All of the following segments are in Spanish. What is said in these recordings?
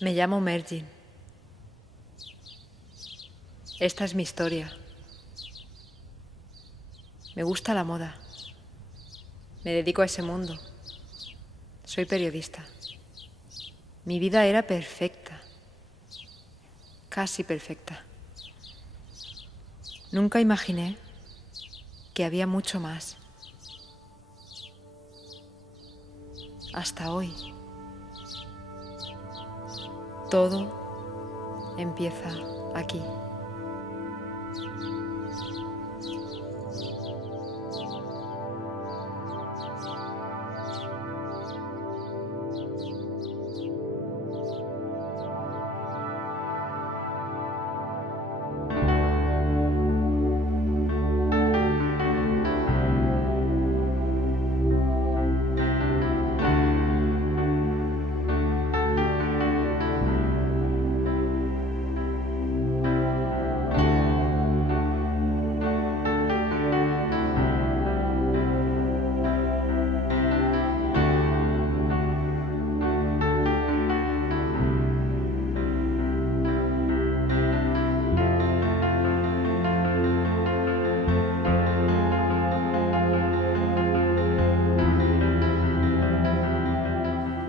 Me llamo Mergin. Esta es mi historia. Me gusta la moda. Me dedico a ese mundo. Soy periodista. Mi vida era perfecta. Casi perfecta. Nunca imaginé que había mucho más. Hasta hoy. Todo empieza aquí.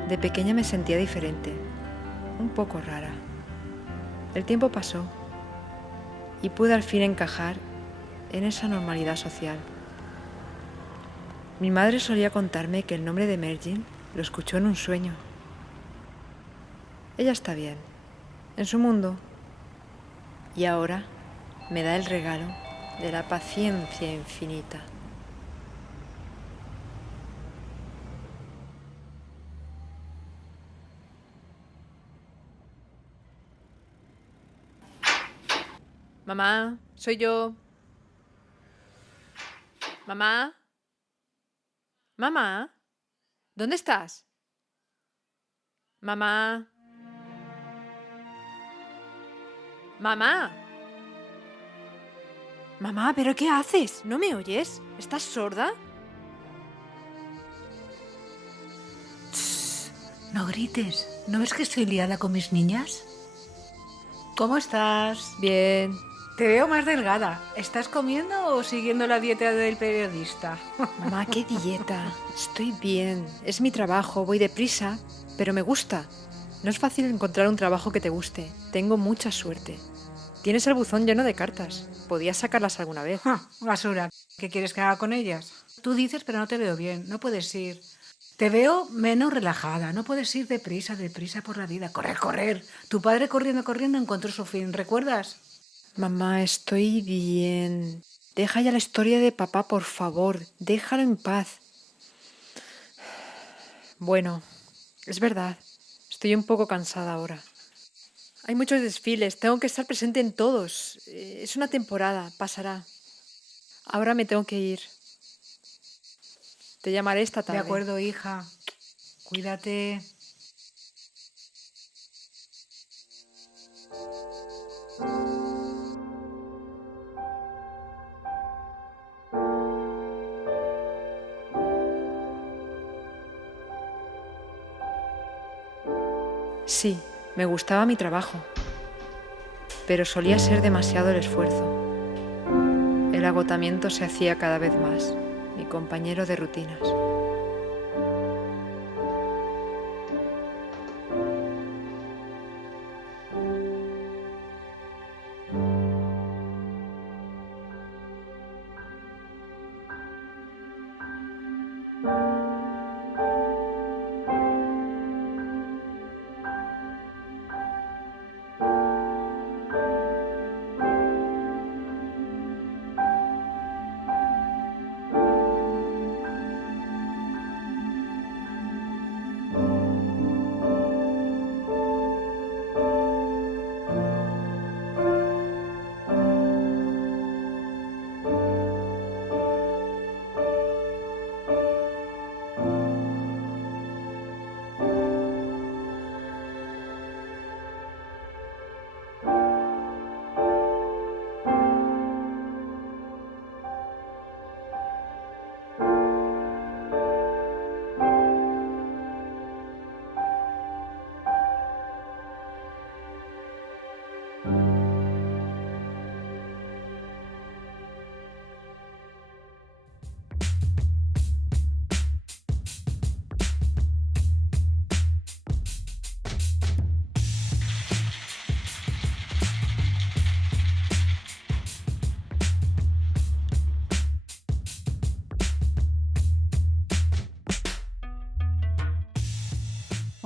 De pequeña me sentía diferente, un poco rara. El tiempo pasó y pude al fin encajar en esa normalidad social. Mi madre solía contarme que el nombre de Mergin lo escuchó en un sueño. Ella está bien, en su mundo, y ahora me da el regalo de la paciencia infinita. Mamá, soy yo. Mamá. Mamá, ¿dónde estás? Mamá. Mamá. Mamá, ¿pero qué haces? ¿No me oyes? ¿Estás sorda? No grites. ¿No ves que estoy liada con mis niñas? ¿Cómo estás? Bien. Te veo más delgada. ¿Estás comiendo o siguiendo la dieta del periodista? Mamá, ¿qué dieta? Estoy bien. Es mi trabajo, voy deprisa, pero me gusta. No es fácil encontrar un trabajo que te guste. Tengo mucha suerte. Tienes el buzón lleno de cartas. Podías sacarlas alguna vez. Basura. ¿Qué quieres que haga con ellas? Tú dices, pero no te veo bien. No puedes ir. Te veo menos relajada. No puedes ir deprisa, deprisa por la vida. Correr, correr. Tu padre corriendo, corriendo encontró su fin. ¿Recuerdas? Mamá, estoy bien. Deja ya la historia de papá, por favor. Déjalo en paz. Bueno, es verdad. Estoy un poco cansada ahora. Hay muchos desfiles, tengo que estar presente en todos. Es una temporada, pasará. Ahora me tengo que ir. Te llamaré esta De tarde. acuerdo, hija. Cuídate. Sí, me gustaba mi trabajo, pero solía ser demasiado el esfuerzo. El agotamiento se hacía cada vez más, mi compañero de rutinas.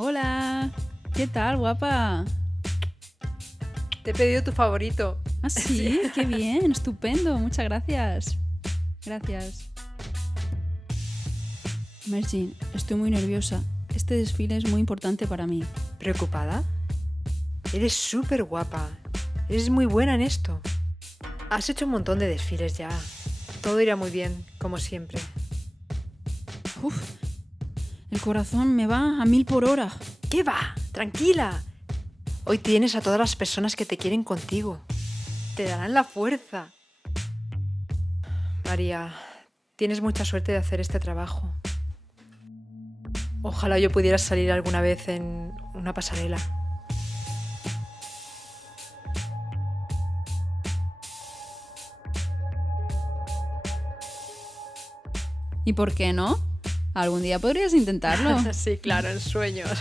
Hola, ¿qué tal, guapa? Te he pedido tu favorito. Ah, sí, qué bien, estupendo, muchas gracias. Gracias. Mergin, estoy muy nerviosa. Este desfile es muy importante para mí. ¿Preocupada? Eres súper guapa. Eres muy buena en esto. Has hecho un montón de desfiles ya. Todo irá muy bien, como siempre. Uf, el corazón me va a 1000 por hora. ¿Qué va? Tranquila. Hoy tienes a todas las personas que te quieren contigo. Te darán la fuerza. María, tienes mucha suerte de hacer este trabajo. Ojalá yo pudiera salir alguna vez en una pasarela. ¿Y por qué no? Algún día podrías intentarlo. Sí, claro, en sueños.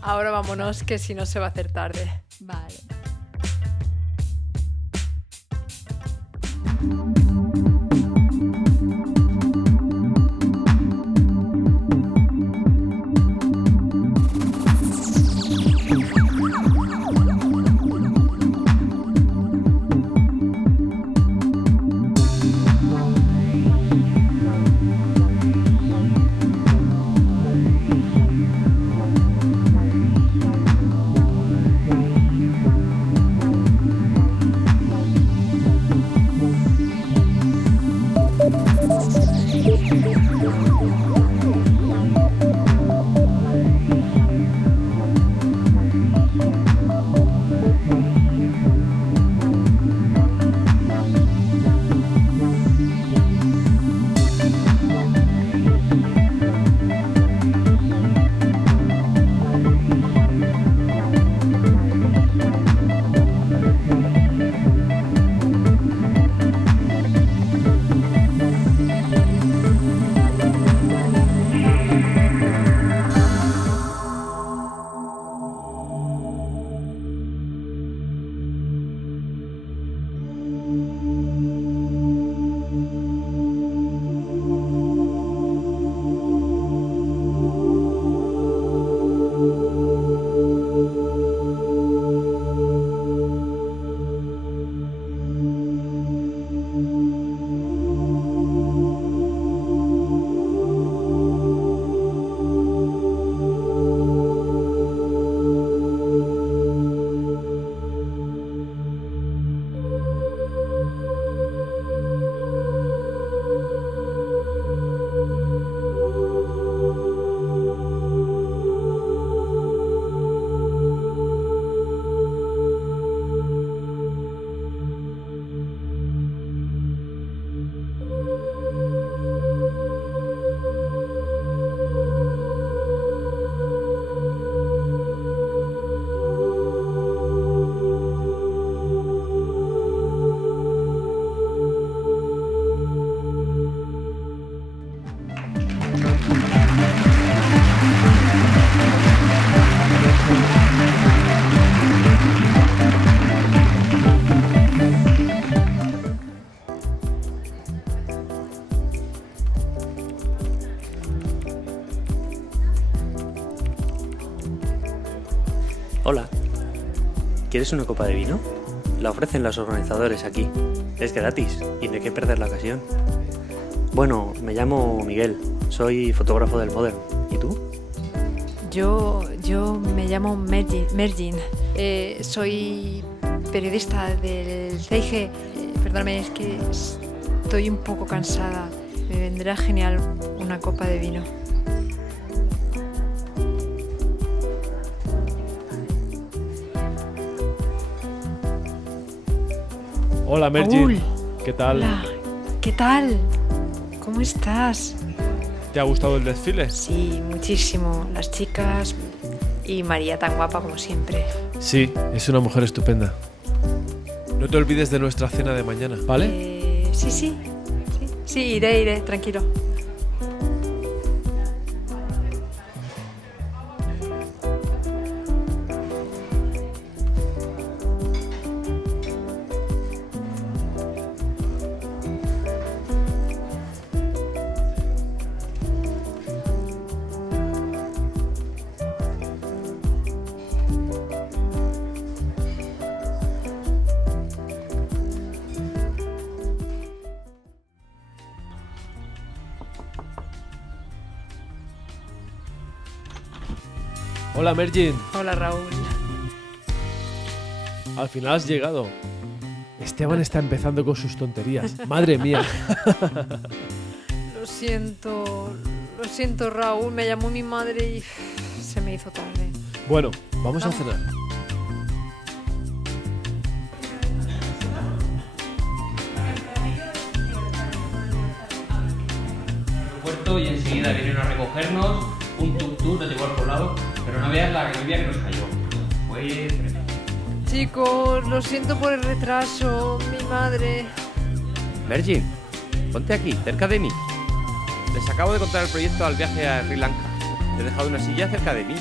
Ahora vámonos, que si no se va a hacer tarde. Vale. Hola, ¿quieres una copa de vino? La ofrecen los organizadores aquí. Es gratis y no hay que perder la ocasión. Bueno, me llamo Miguel, soy fotógrafo del Modern. ¿Y tú? Yo me llamo Mergin. Soy periodista del CIG. Perdóname, es que estoy un poco cansada. Me vendrá genial una copa de vino. Hola Mergin, Paul. ¿qué tal? Hola, ¿qué tal? ¿Cómo estás? ¿Te ha gustado el desfile? Sí, muchísimo. Las chicas y María tan guapa como siempre. Sí, es una mujer estupenda. No te olvides de nuestra cena de mañana, ¿vale? Sí, iré, tranquilo. Hola, Mergin. Hola, Raúl. Al final has llegado. Esteban está empezando con sus tonterías. Madre mía. Lo siento, Raúl. Me llamó mi madre y se me hizo tarde. Bueno, vamos a cenar. Puerto y enseguida vinieron a recogernos un tuk-tuk de igual poblado, pero no veas la lluvia que nos cayó. Fue tremendo. Chicos, lo siento por el retraso. Mi madre... Mergin, ponte aquí, cerca de mí. Les acabo de contar el proyecto al viaje a Sri Lanka. Te he dejado una silla cerca de mí.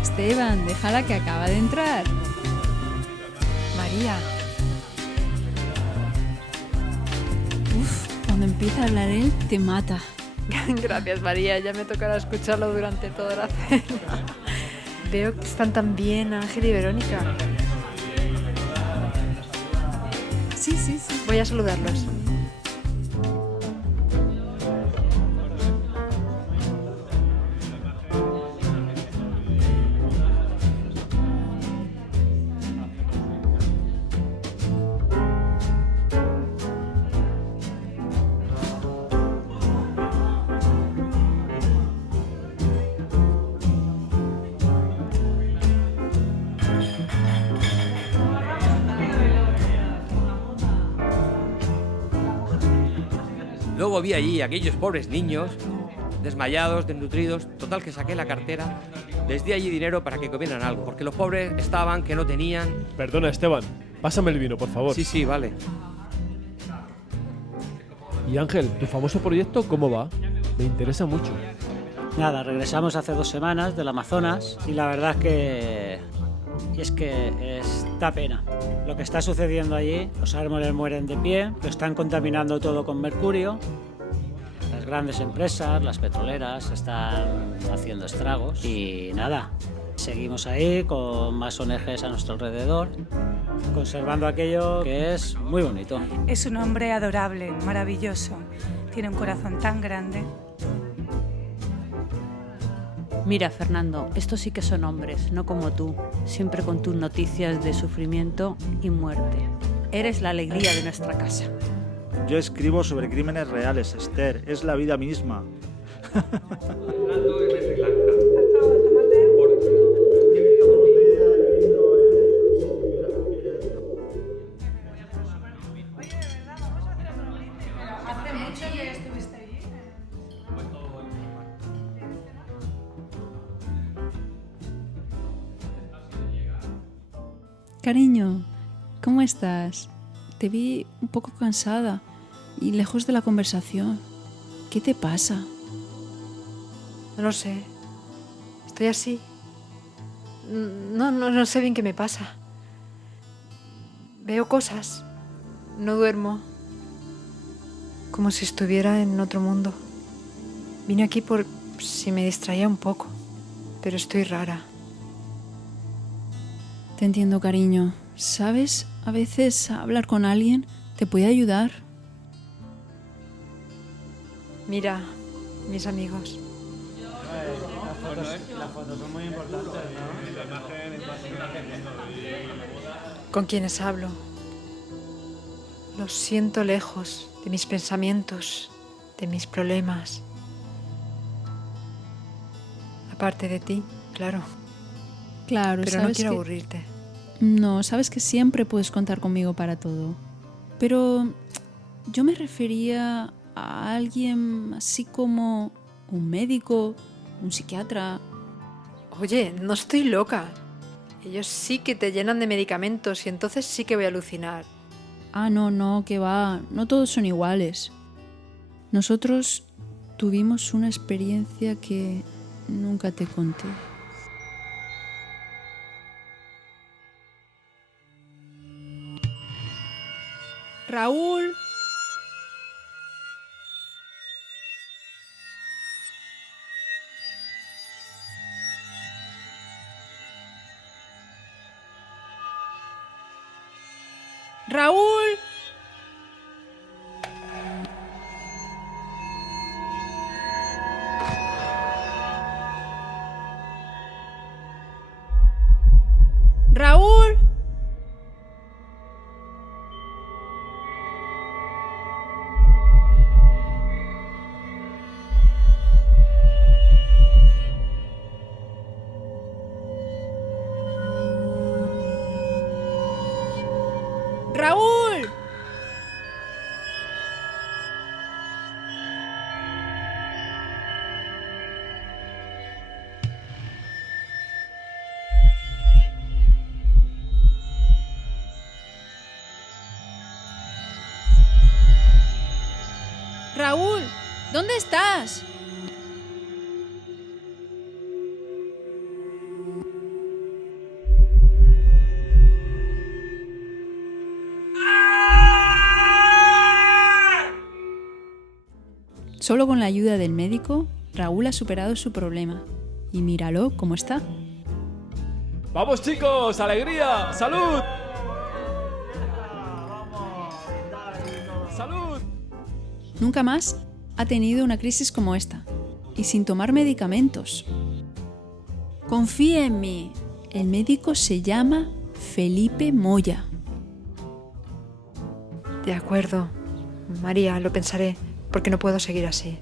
Esteban, déjala que acaba de entrar. María. Cuando empieza a hablar él, te mata. Gracias, María. Ya me tocará escucharlo durante toda la cena. Veo que están tan bien Ángel y Verónica. Sí. Voy a saludarlos. Luego vi allí aquellos pobres niños, desmayados, desnutridos. Total que saqué la cartera, les di allí dinero para que comieran algo, porque los pobres estaban que no tenían. Perdona, Esteban. Pásame el vino, por favor. Sí, vale. Y Ángel, ¿tu famoso proyecto cómo va? Me interesa mucho. Nada, regresamos hace 2 semanas del Amazonas y la verdad es que da pena. Lo que está sucediendo allí, los árboles mueren de pie, lo están contaminando todo con mercurio. Las grandes empresas, las petroleras, están haciendo estragos y nada. Seguimos ahí con más ONGs a nuestro alrededor, conservando aquello que es muy bonito. Es un hombre adorable, maravilloso. Tiene un corazón tan grande. Mira, Fernando, estos sí que son hombres, no como tú, siempre con tus noticias de sufrimiento y muerte. Eres la alegría de nuestra casa. Yo escribo sobre crímenes reales, Esther, es la vida misma. Cariño, ¿cómo estás? Te vi un poco cansada y lejos de la conversación. ¿Qué te pasa? No lo sé. Estoy así. No sé bien qué me pasa. Veo cosas. No duermo. Como si estuviera en otro mundo. Vine aquí por si me distraía un poco. Pero estoy rara. Te entiendo, cariño. ¿Sabes? A veces hablar con alguien te puede ayudar. Mira, mis amigos. Las fotos son muy importantes, ¿no? Con quienes hablo. Los siento lejos de mis pensamientos, de mis problemas. Aparte de ti, claro. Claro, pero no sabes quiero que... aburrirte. No, sabes que siempre puedes contar conmigo para todo. Pero yo me refería a alguien así como un médico, un psiquiatra. Oye, no estoy loca. Ellos sí que te llenan de medicamentos y entonces sí que voy a alucinar. Ah, no, que va. No todos son iguales. Nosotros tuvimos una experiencia que nunca te conté. Raúl. Raúl. Raúl, ¿dónde estás? Solo con la ayuda del médico, Raúl ha superado su problema. Y míralo cómo está. ¡Vamos, chicos! ¡Alegría! ¡Salud! ¡Salud! Nunca más ha tenido una crisis como esta. Y sin tomar medicamentos. Confía en mí. El médico se llama Felipe Moya. De acuerdo. María, lo pensaré, porque no puedo seguir así.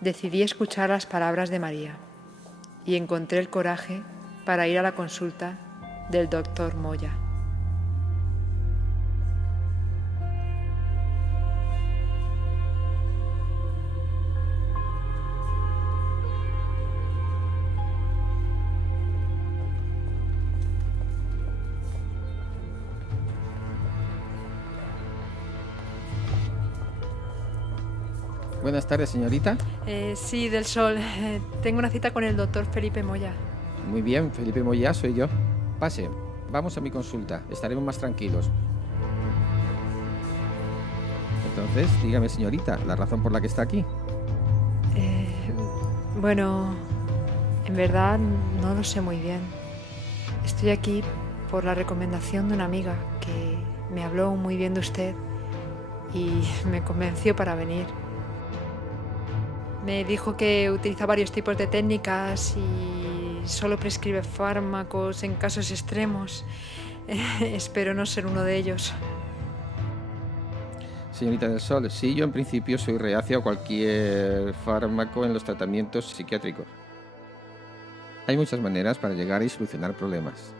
Decidí escuchar las palabras de María y encontré el coraje para ir a la consulta del doctor Moya. Buenas tardes, señorita. Sí, del Sol. Tengo una cita con el doctor Felipe Moya. Muy bien, Felipe Moya, soy yo. Pase, vamos a mi consulta, estaremos más tranquilos. Entonces, dígame, señorita, la razón por la que está aquí. Bueno, en verdad no lo sé muy bien. Estoy aquí por la recomendación de una amiga que me habló muy bien de usted y me convenció para venir. Me dijo que utiliza varios tipos de técnicas y solo prescribe fármacos en casos extremos. Espero no ser uno de ellos. Señorita del Sol, sí, yo en principio soy reacio a cualquier fármaco en los tratamientos psiquiátricos. Hay muchas maneras para llegar y solucionar problemas.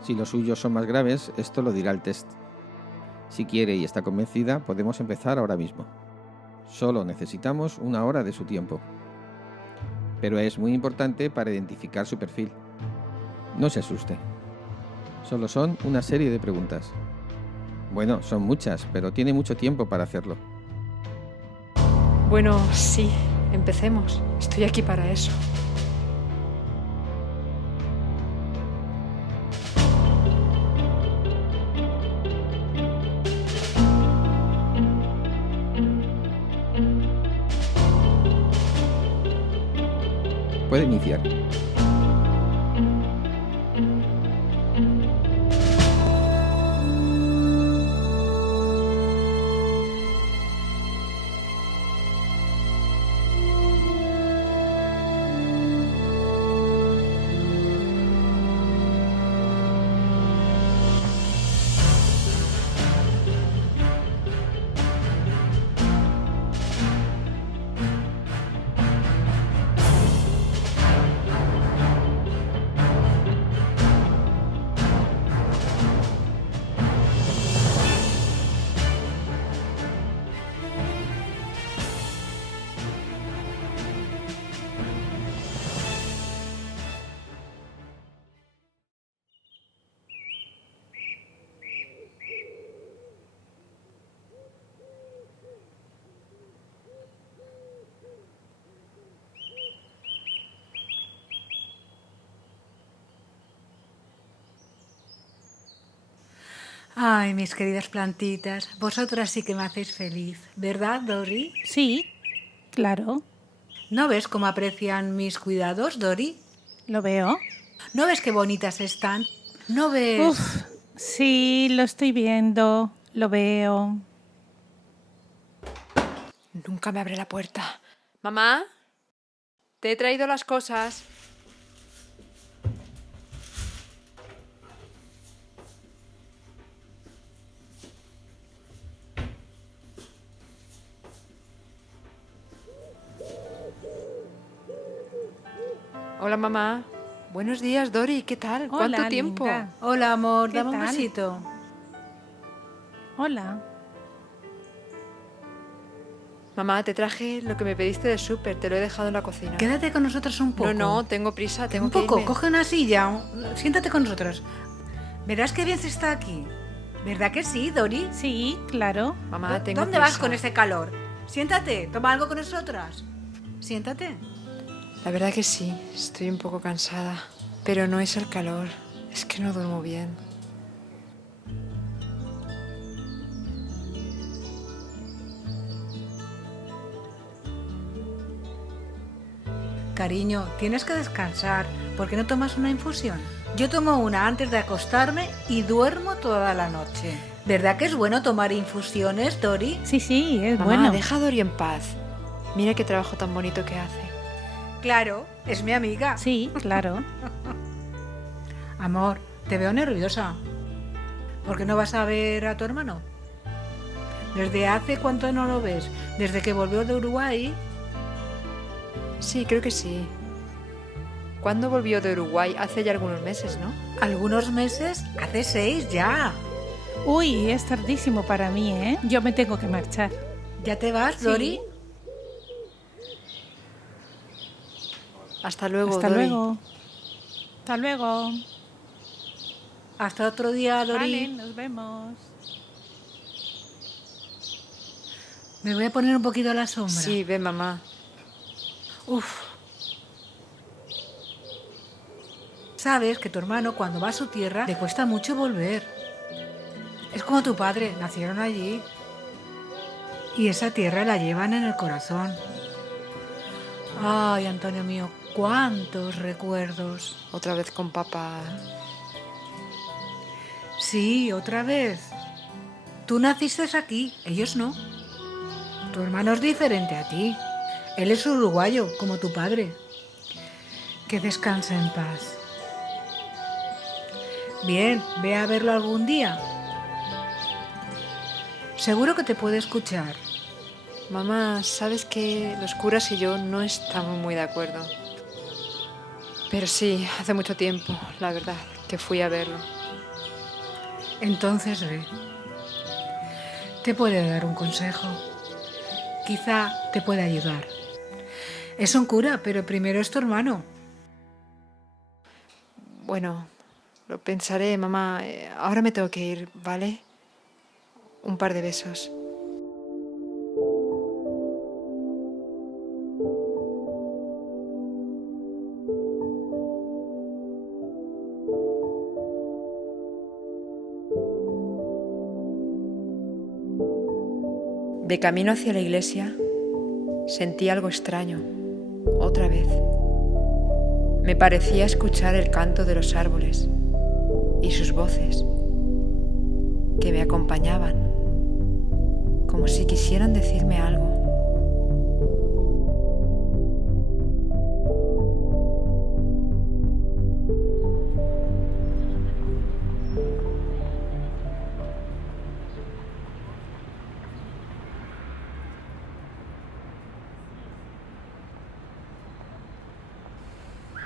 Si los suyos son más graves, esto lo dirá el test. Si quiere y está convencida, podemos empezar ahora mismo. Solo necesitamos 1 hora de su tiempo. Pero es muy importante para identificar su perfil. No se asuste. Solo son una serie de preguntas. Bueno, son muchas, pero tiene mucho tiempo para hacerlo. Bueno, sí, empecemos. Estoy aquí para eso. Puede iniciar. Ay, mis queridas plantitas, vosotras sí que me hacéis feliz, ¿verdad, Dori? Sí, claro. ¿No ves cómo aprecian mis cuidados, Dori? Lo veo. ¿No ves qué bonitas están? ¿No ves...? Uf, sí, lo estoy viendo, lo veo. Nunca me abre la puerta. Mamá, te he traído las cosas. Hola, mamá. Buenos días, Dori. ¿Qué tal? ¿Cuánto Hola, tiempo? linda. Hola, amor, ¿Qué dame un tal? besito. Hola. Mamá, te traje lo que me pediste de súper, te lo he dejado en la cocina. Quédate con nosotros un poco. No, tengo prisa, tengo un que poco, irme. coge una silla, siéntate con nosotros. Verás qué bien se está aquí. ¿Verdad que sí, Dori? Sí, claro. Mamá, tengo ¿Dónde prisa. vas con ese calor? Siéntate, toma algo con nosotras. Siéntate. La verdad que sí, estoy un poco cansada. Pero no es el calor, es que no duermo bien. Cariño, tienes que descansar. ¿Por qué no tomas una infusión? Yo tomo una antes de acostarme y duermo toda la noche. ¿Verdad que es bueno tomar infusiones, Dori? Sí, es Mamá, bueno. deja a Dori en paz. Mira qué trabajo tan bonito que hace. Claro, es mi amiga. Sí, claro. Amor, te veo nerviosa. ¿Por qué no vas a ver a tu hermano? ¿Desde hace cuánto no lo ves? ¿Desde que volvió de Uruguay? Sí, creo que sí. ¿Cuándo volvió de Uruguay? Hace ya algunos meses, ¿no? ¿Algunos meses? Hace 6 ya. Uy, es tardísimo para mí, ¿eh? Yo me tengo que marchar. ¿Ya te vas, Sí. Dori? Hasta luego, Hasta Dori. luego. Hasta luego. Hasta otro día, Dori. Vale, nos vemos. Me voy a poner un poquito a la sombra. Sí, ven, mamá. Uf. Sabes que tu hermano cuando va a su tierra le cuesta mucho volver. Es como tu padre, nacieron allí. Y esa tierra la llevan en el corazón. Ay, Antonio mío, cuántos recuerdos. Otra vez con papá. Sí, otra vez. Tú naciste aquí, ellos no. Tu hermano es diferente a ti. Él es uruguayo, como tu padre. Que descanse en paz. Bien, ve a verlo algún día. Seguro que te puede escuchar. Mamá, sabes que los curas y yo no estamos muy de acuerdo. Pero sí, hace mucho tiempo, la verdad, que fui a verlo. Entonces ve. Te puede dar un consejo. Quizá te pueda ayudar. Es un cura, pero primero es tu hermano. Bueno, lo pensaré, mamá. Ahora me tengo que ir, ¿vale? Un par de besos. De camino hacia la iglesia, sentí algo extraño, otra vez. Me parecía escuchar el canto de los árboles y sus voces, que me acompañaban, como si quisieran decirme algo.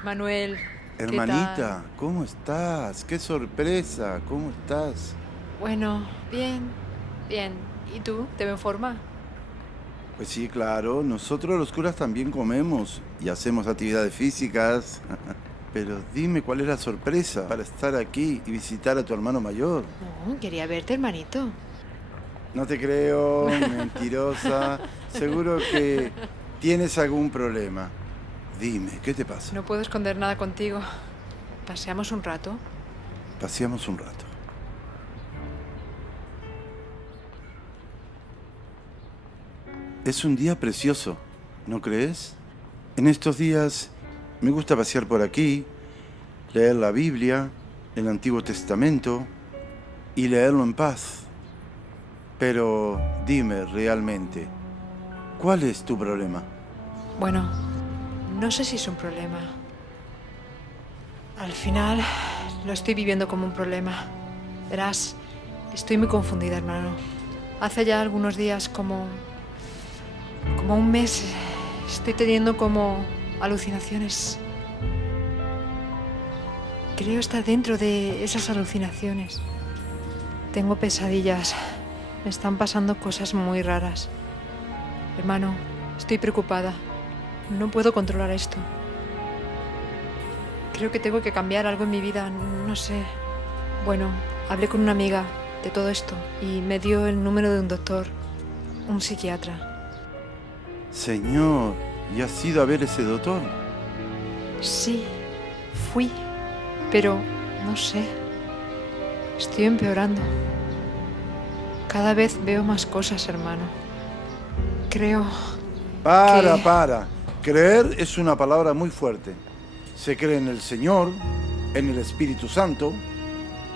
Manuel, ¿qué Hermanita, tal? ¿cómo estás? ¡Qué sorpresa! ¿Cómo estás? Bueno, bien, bien. ¿Y tú? ¿Te veo en forma? Pues sí, claro, nosotros los curas también comemos y hacemos actividades físicas. Pero dime cuál es la sorpresa para estar aquí y visitar a tu hermano mayor. No, quería verte, hermanito. No te creo, mentirosa. Seguro que tienes algún problema. Dime, ¿qué te pasa? No puedo esconder nada contigo. ¿Paseamos un rato? Paseamos un rato. Es un día precioso, ¿no crees? En estos días me gusta pasear por aquí, leer la Biblia, el Antiguo Testamento y leerlo en paz. Pero dime realmente, ¿cuál es tu problema? Bueno, no sé si es un problema. Al final lo estoy viviendo como un problema. Verás, estoy muy confundida, hermano. Hace ya algunos días, como un mes, estoy teniendo como alucinaciones. Creo estar dentro de esas alucinaciones. Tengo pesadillas. Me están pasando cosas muy raras. Hermano, estoy preocupada. No puedo controlar esto. Creo que tengo que cambiar algo en mi vida, no sé. Bueno, hablé con una amiga de todo esto y me dio el número de un doctor, un psiquiatra. Señor, ¿y has ido a ver ese doctor? Sí, fui, pero no sé. Estoy empeorando. Cada vez veo más cosas, hermano. Creo que... Para. Creer es una palabra muy fuerte. Se cree en el Señor, en el Espíritu Santo,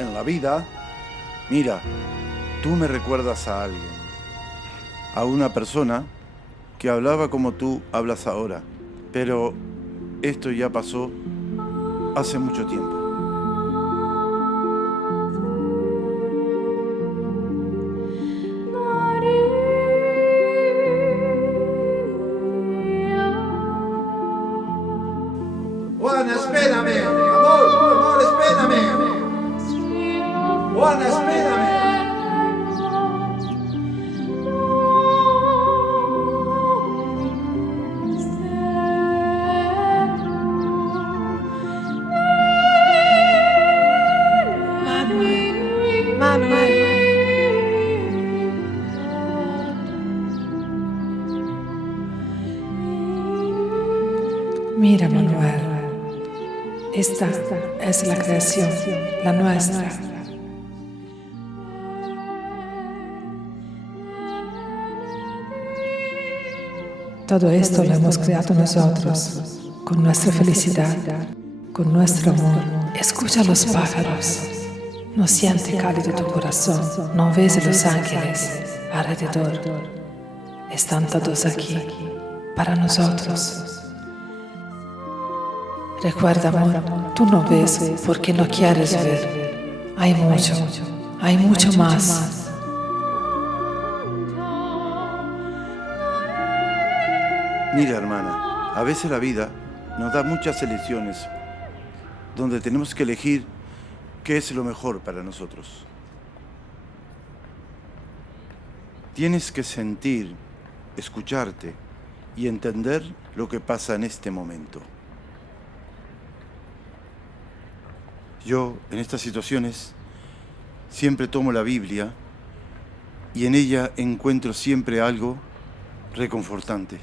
en la vida. Mira, tú me recuerdas a alguien, a una persona que hablaba como tú hablas ahora, pero esto ya pasó hace mucho tiempo. Juan, espérame, amor, espérame. Juan, espérame. Mira, Manuel, esta es la creación, la nuestra. Todo esto lo hemos creado nosotros, con nuestra felicidad, con nuestro amor. Escucha a los pájaros, no siente cálido tu corazón, no ves a los ángeles alrededor. Están todos aquí, para nosotros. Recuerda, amor, tú no ves porque no quieres ver. Hay mucho más. Mira, hermana, a veces la vida nos da muchas elecciones donde tenemos que elegir qué es lo mejor para nosotros. Tienes que sentir, escucharte y entender lo que pasa en este momento. Yo, en estas situaciones, siempre tomo la Biblia y en ella encuentro siempre algo reconfortante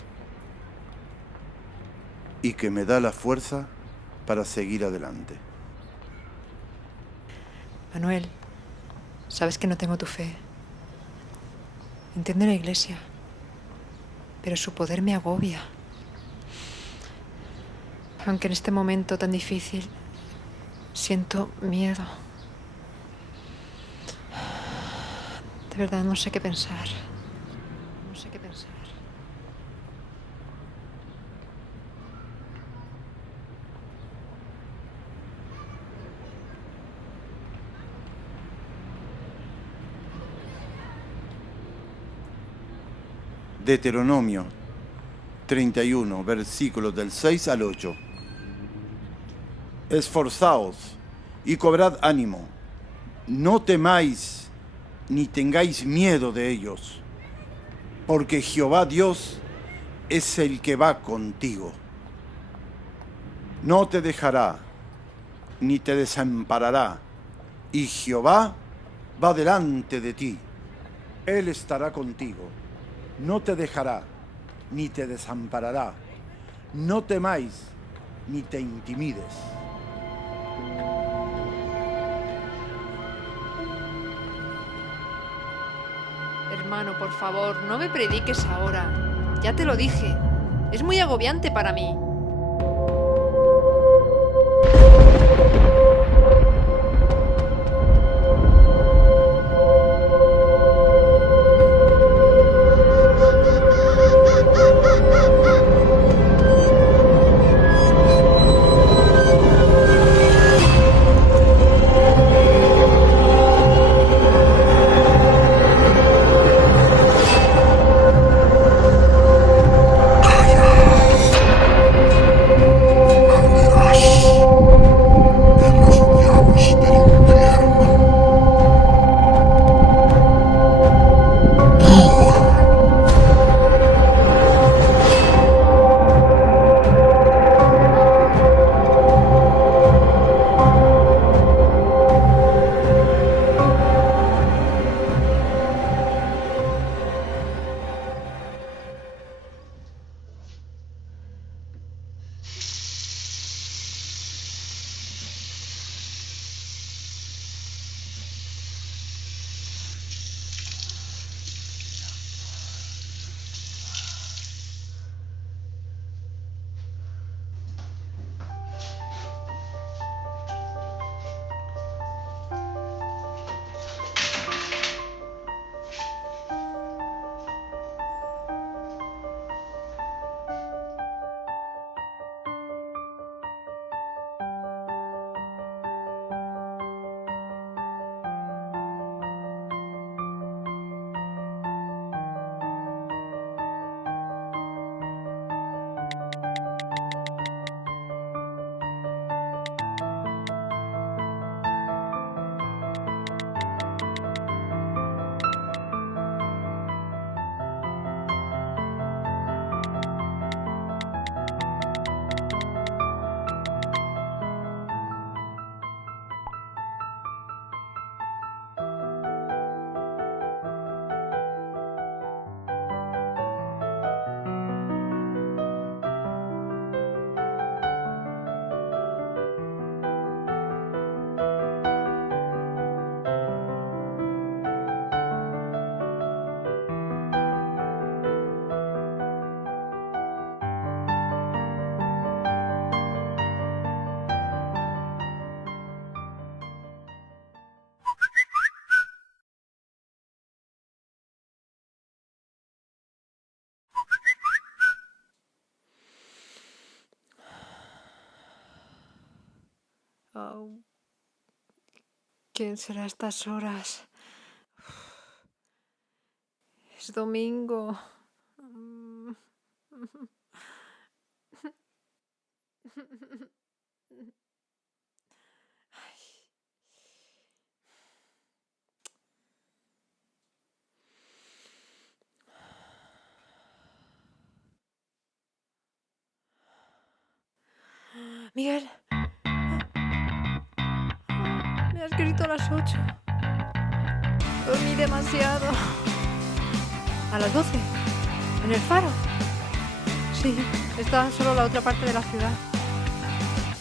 y que me da la fuerza para seguir adelante. Manuel, sabes que no tengo tu fe. Entiendo la Iglesia, pero su poder me agobia. Aunque en este momento tan difícil siento miedo. De verdad no sé qué pensar. Deuteronomio 31, versículos del 6 al 8. Esforzaos y cobrad ánimo, no temáis ni tengáis miedo de ellos, porque Jehová Dios es el que va contigo. No te dejará ni te desamparará, y Jehová va delante de ti. Él estará contigo, no te dejará ni te desamparará. No temáis ni te intimides. Hermano, por favor, no me prediques ahora. Ya te lo dije. Es muy agobiante para mí. Au. ¿Quién será a estas horas? Es domingo. Miguel. Me has escrito a las 8. Dormí demasiado. ¿A las 12? ¿En el faro? Sí, está solo la otra parte de la ciudad.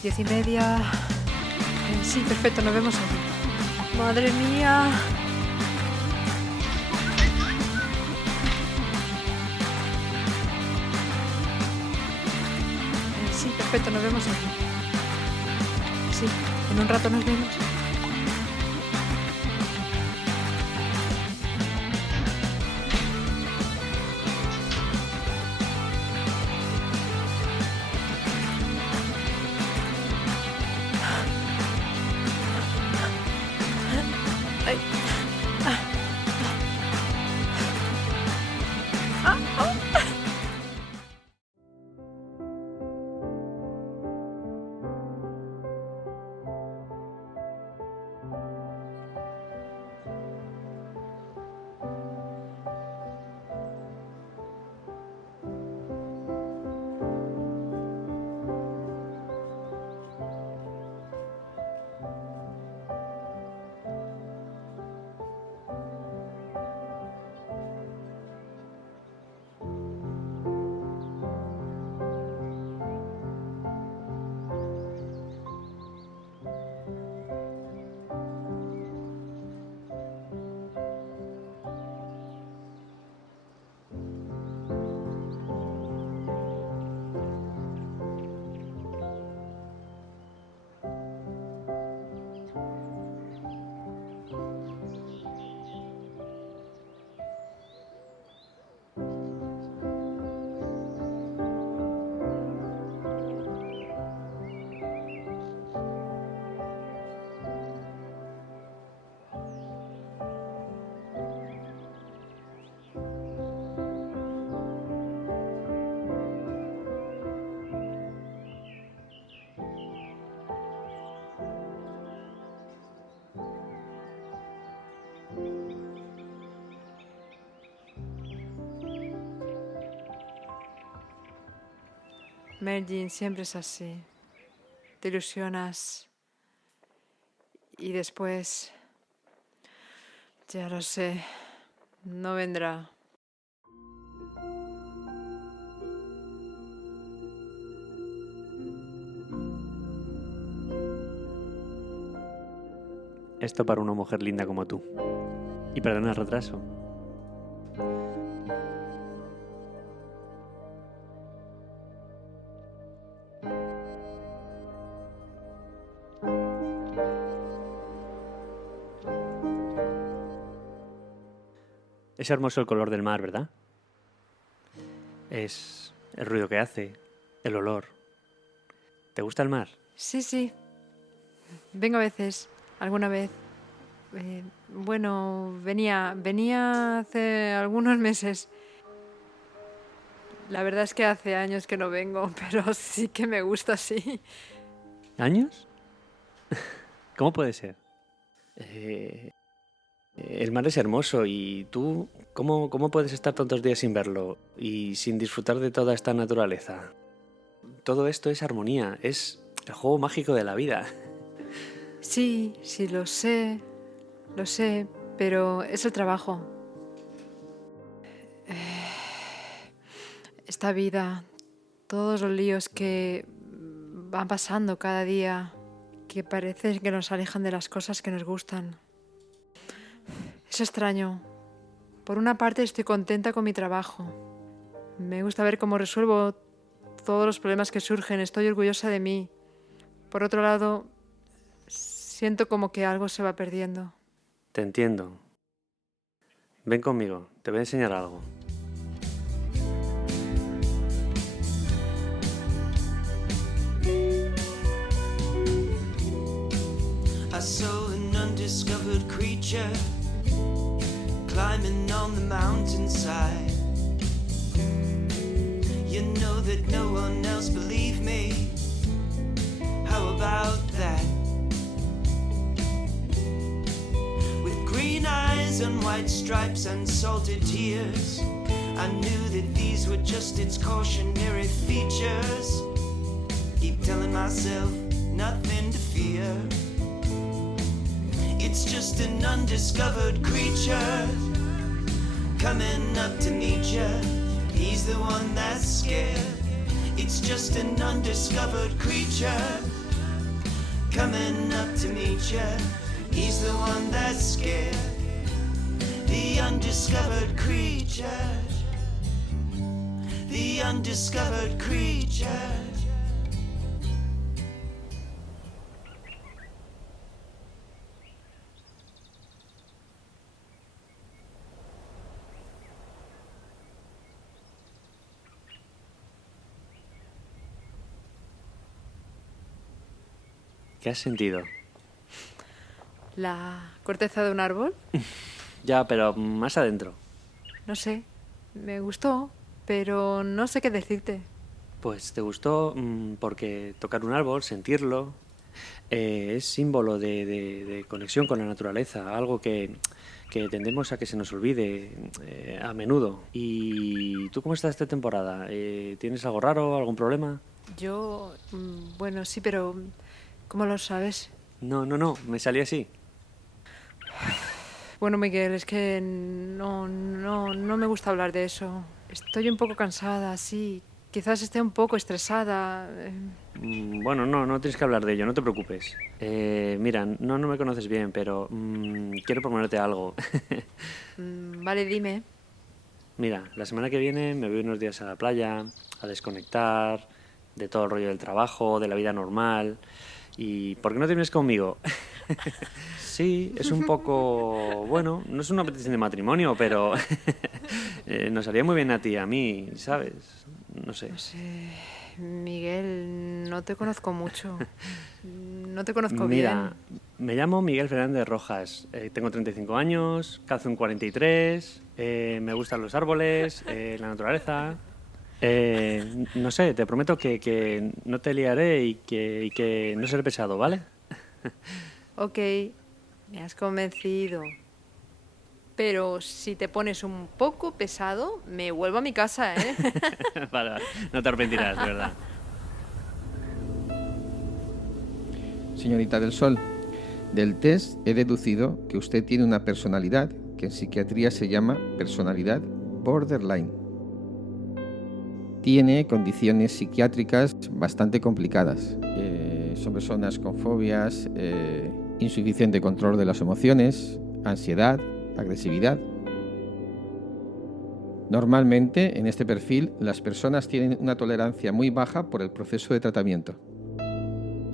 10:30. Sí, perfecto, nos vemos allí. Madre mía. Sí, perfecto, nos vemos allí. Sí, en un rato nos vemos. Ay. Mergin, siempre es así. Te ilusionas y después, ya lo sé, no vendrá. Esto para una mujer linda como tú. Y perdona el retraso. Es hermoso el color del mar, ¿verdad? Es el ruido que hace, el olor. ¿Te gusta el mar? Sí, sí. Vengo a veces, alguna vez. Bueno, venía hace algunos meses. La verdad es que hace años que no vengo, pero sí que me gusta, sí. ¿Años? ¿Cómo puede ser? El mar es hermoso y tú, ¿cómo puedes estar tantos días sin verlo y sin disfrutar de toda esta naturaleza? Todo esto es armonía, es el juego mágico de la vida. Sí, sí, lo sé, pero es el trabajo. Esta vida, todos los líos que van pasando cada día, que parece que nos alejan de las cosas que nos gustan. Es extraño. Por una parte estoy contenta con mi trabajo. Me gusta ver cómo resuelvo todos los problemas que surgen. Estoy orgullosa de mí. Por otro lado, siento como que algo se va perdiendo. Te entiendo. Ven conmigo, te voy a enseñar algo. climbing on the mountainside. You know that no one else believed me. How about that? With green eyes and white stripes and salted tears, I knew that these were just its cautionary features. Keep telling myself nothing to fear. It's just an undiscovered creature coming up to meet you. He's the one that's scared. It's just an undiscovered creature coming up to meet you. He's the one that's scared. The undiscovered creature. The undiscovered creature. ¿Qué has sentido? ¿La corteza de un árbol? Ya, pero más adentro. No sé. Me gustó, pero no sé qué decirte. Pues te gustó porque tocar un árbol, sentirlo, es símbolo de conexión con la naturaleza, algo que tendemos a que se nos olvide a menudo. ¿Y tú cómo estás esta temporada? ¿Tienes algo raro, algún problema? Yo... bueno, sí, pero... ¿Cómo lo sabes? No, me salió así. Bueno, Miguel, es que no me gusta hablar de eso. Estoy un poco cansada, sí. Quizás esté un poco estresada. Bueno, no tienes que hablar de ello, no te preocupes. Mira, no me conoces bien, pero quiero proponerte algo. Vale, dime. Mira, la semana que viene me voy unos días a la playa, a desconectar de todo el rollo del trabajo, de la vida normal. ¿Y por qué no te vienes conmigo? Sí, es un poco... Bueno, no es una petición de matrimonio, pero nos haría muy bien a ti y a mí, ¿sabes? No sé. No sé, Miguel, no te conozco mucho. No te conozco Mira, bien. me llamo Miguel Fernández Rojas. Tengo 35 años, calzo un 43, me gustan los árboles, la naturaleza... no sé, te prometo que no te liaré y que no seré pesado, ¿vale? Ok, me has convencido. Pero si te pones un poco pesado, me vuelvo a mi casa, ¿eh? Vale, no te arrepentirás, de verdad. Señorita del Sol, del test he deducido que usted tiene una personalidad que en psiquiatría se llama personalidad borderline. Tiene condiciones psiquiátricas bastante complicadas. Son personas con fobias, insuficiente control de las emociones, ansiedad, agresividad. Normalmente, en este perfil, las personas tienen una tolerancia muy baja por el proceso de tratamiento.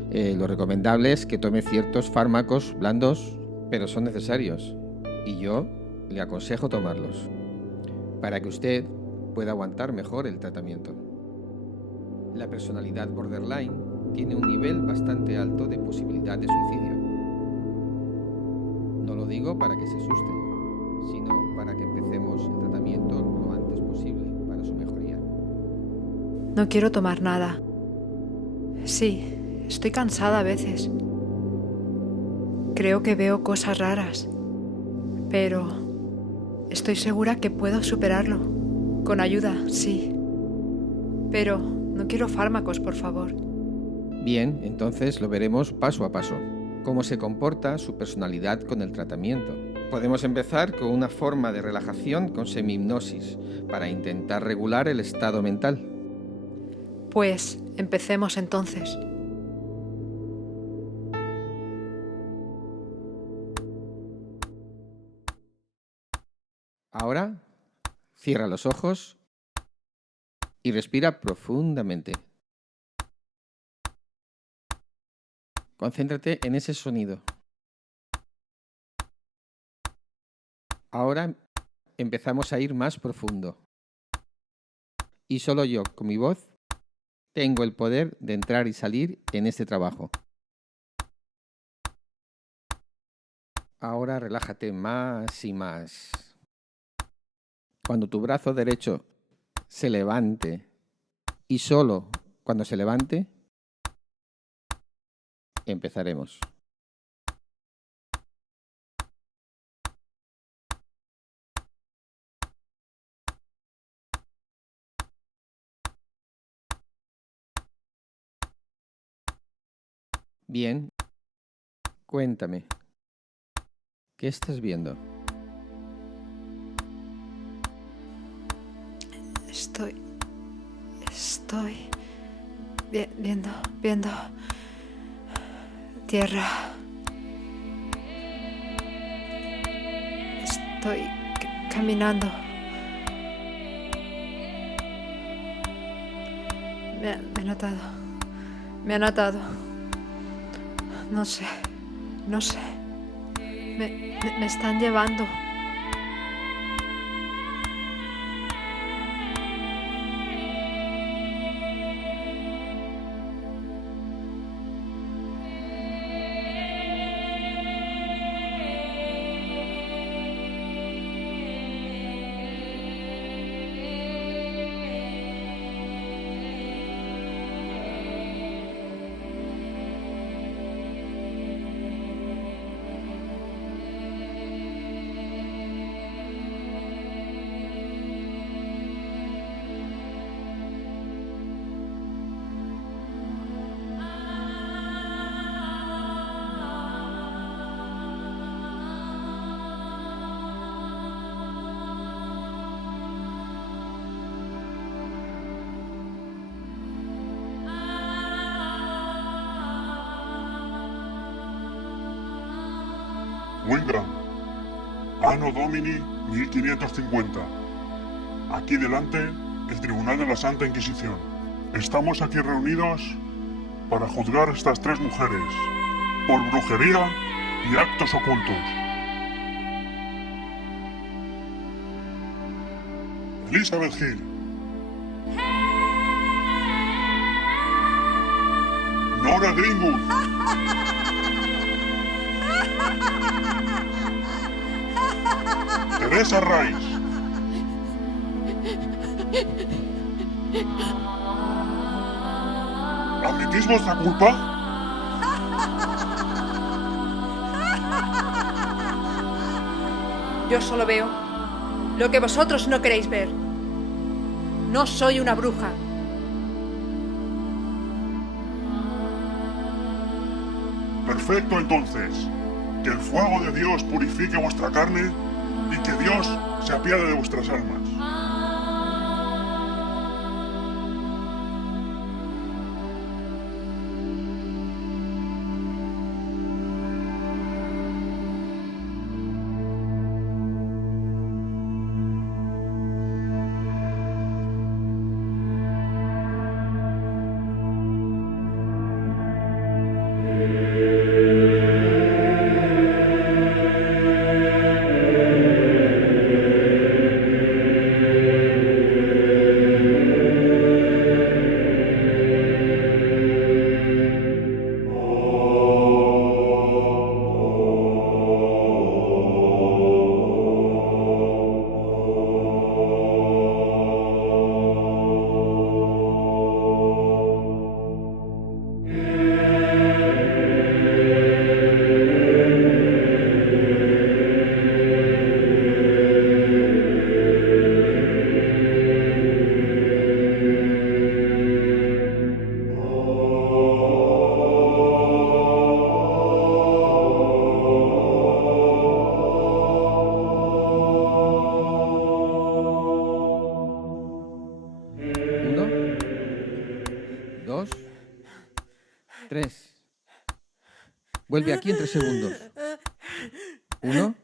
Lo recomendable es que tome ciertos fármacos blandos, pero son necesarios, y yo le aconsejo tomarlos, para que usted pueda aguantar mejor el tratamiento. La personalidad borderline tiene un nivel bastante alto de posibilidad de suicidio. No lo digo para que se asuste, sino para que empecemos el tratamiento lo antes posible para su mejoría. No quiero tomar nada. Sí, estoy cansada a veces. Creo que veo cosas raras, pero estoy segura que puedo superarlo. Con ayuda, sí. Pero no quiero fármacos, por favor. Bien, entonces lo veremos paso a paso. Cómo se comporta su personalidad con el tratamiento. Podemos empezar con una forma de relajación con semi-hipnosis para intentar regular el estado mental. Pues empecemos entonces. Ahora, cierra los ojos y respira profundamente. Concéntrate en ese sonido. Ahora empezamos a ir más profundo. Y solo yo, con mi voz, tengo el poder de entrar y salir en este trabajo. Ahora relájate más y más. Cuando tu brazo derecho se levante y solo cuando se levante, empezaremos. Bien, cuéntame, ¿qué estás viendo? Estoy viendo tierra. Estoy caminando. Me ha notado. No sé. Me están llevando. Wingram, Anno Domini 1550. Aquí delante, el Tribunal de la Santa Inquisición. Estamos aquí reunidos para juzgar a estas tres mujeres por brujería y actos ocultos. Elizabeth Hill, Nora Greenwood, Teresa Rice, ¿admitís vuestra culpa? Yo solo veo lo que vosotros no queréis ver. No soy una bruja. Perfecto, entonces. Que el fuego de Dios purifique vuestra carne y que Dios se apiade de vuestras almas. Vuelve aquí en 3 segundos. 1,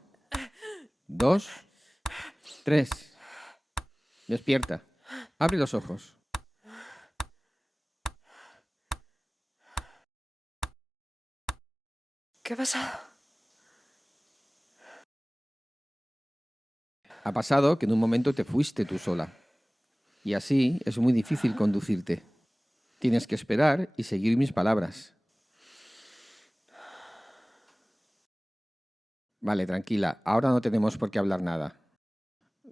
2, 3. Despierta. Abre los ojos. ¿Qué ha pasado? Ha pasado que en un momento te fuiste tú sola. Y así es muy difícil conducirte. Tienes que esperar y seguir mis palabras. Vale, tranquila. Ahora no tenemos por qué hablar nada.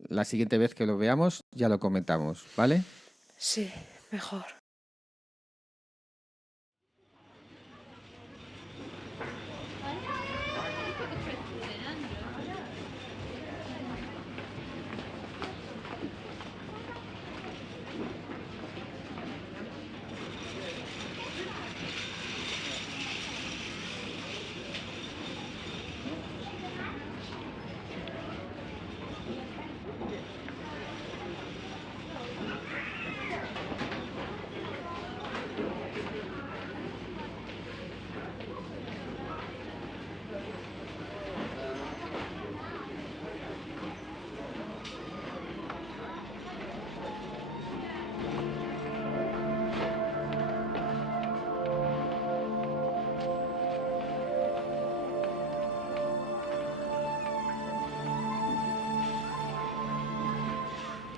La siguiente vez que lo veamos ya lo comentamos, ¿vale? Sí, mejor.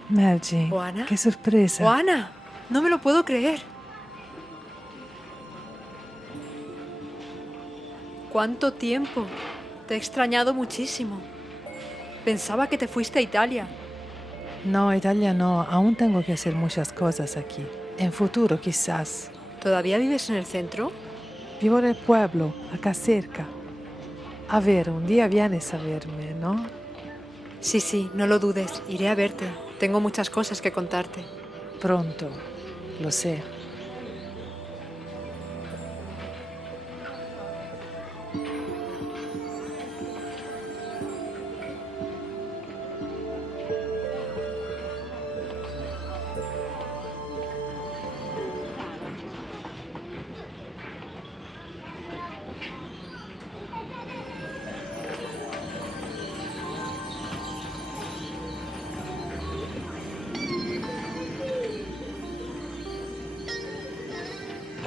Melji, ¿Juana? qué sorpresa. ¡Juana! No me lo puedo creer. ¿Cuánto tiempo? Te he extrañado muchísimo. Pensaba que te fuiste a Italia. No, Italia no, aún tengo que hacer muchas cosas aquí. En futuro quizás. ¿Todavía vives en el centro? Vivo en el pueblo, acá cerca. A ver, un día vienes a verme, ¿no? Sí, sí, no lo dudes. Iré a verte. Tengo muchas cosas que contarte. Pronto, lo sé.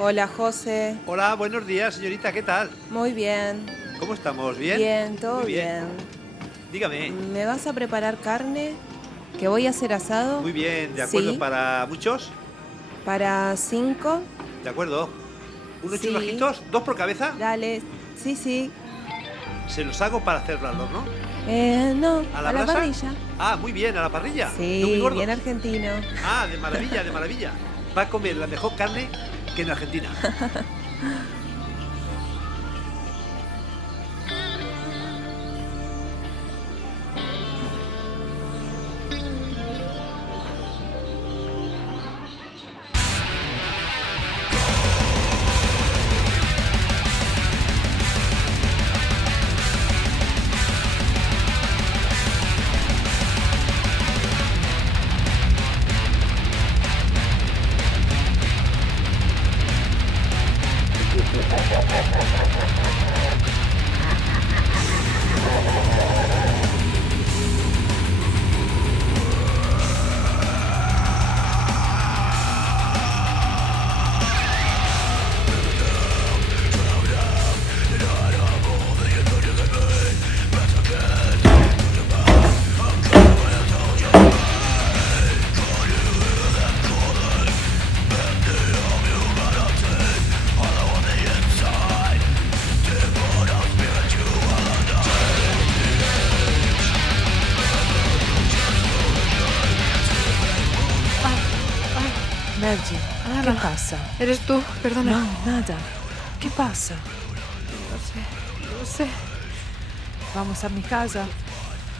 Hola, José. Hola, buenos días, señorita, ¿qué tal? Muy bien. ¿Cómo estamos? ¿Bien? Bien, todo Muy bien. Dígame. ¿Me vas a preparar carne? ¿Que voy a hacer asado? Muy bien, ¿de acuerdo? Sí. ¿Para muchos? ¿Para 5? De acuerdo. ¿Unos Sí. chulojitos? ¿2 por cabeza? Dale. Sí, sí. Se los hago para hacerlo al horno. No, ¿A la la brasa? parrilla. Ah, muy bien, a la parrilla. Sí, ¿No muy gordos? bien argentino. Ah, de maravilla, de maravilla. Va a comer la mejor carne que en Argentina. Melji, ¿qué pasa? Eres tú, perdona. No, nada. ¿Qué pasa? No sé. Vamos a mi casa.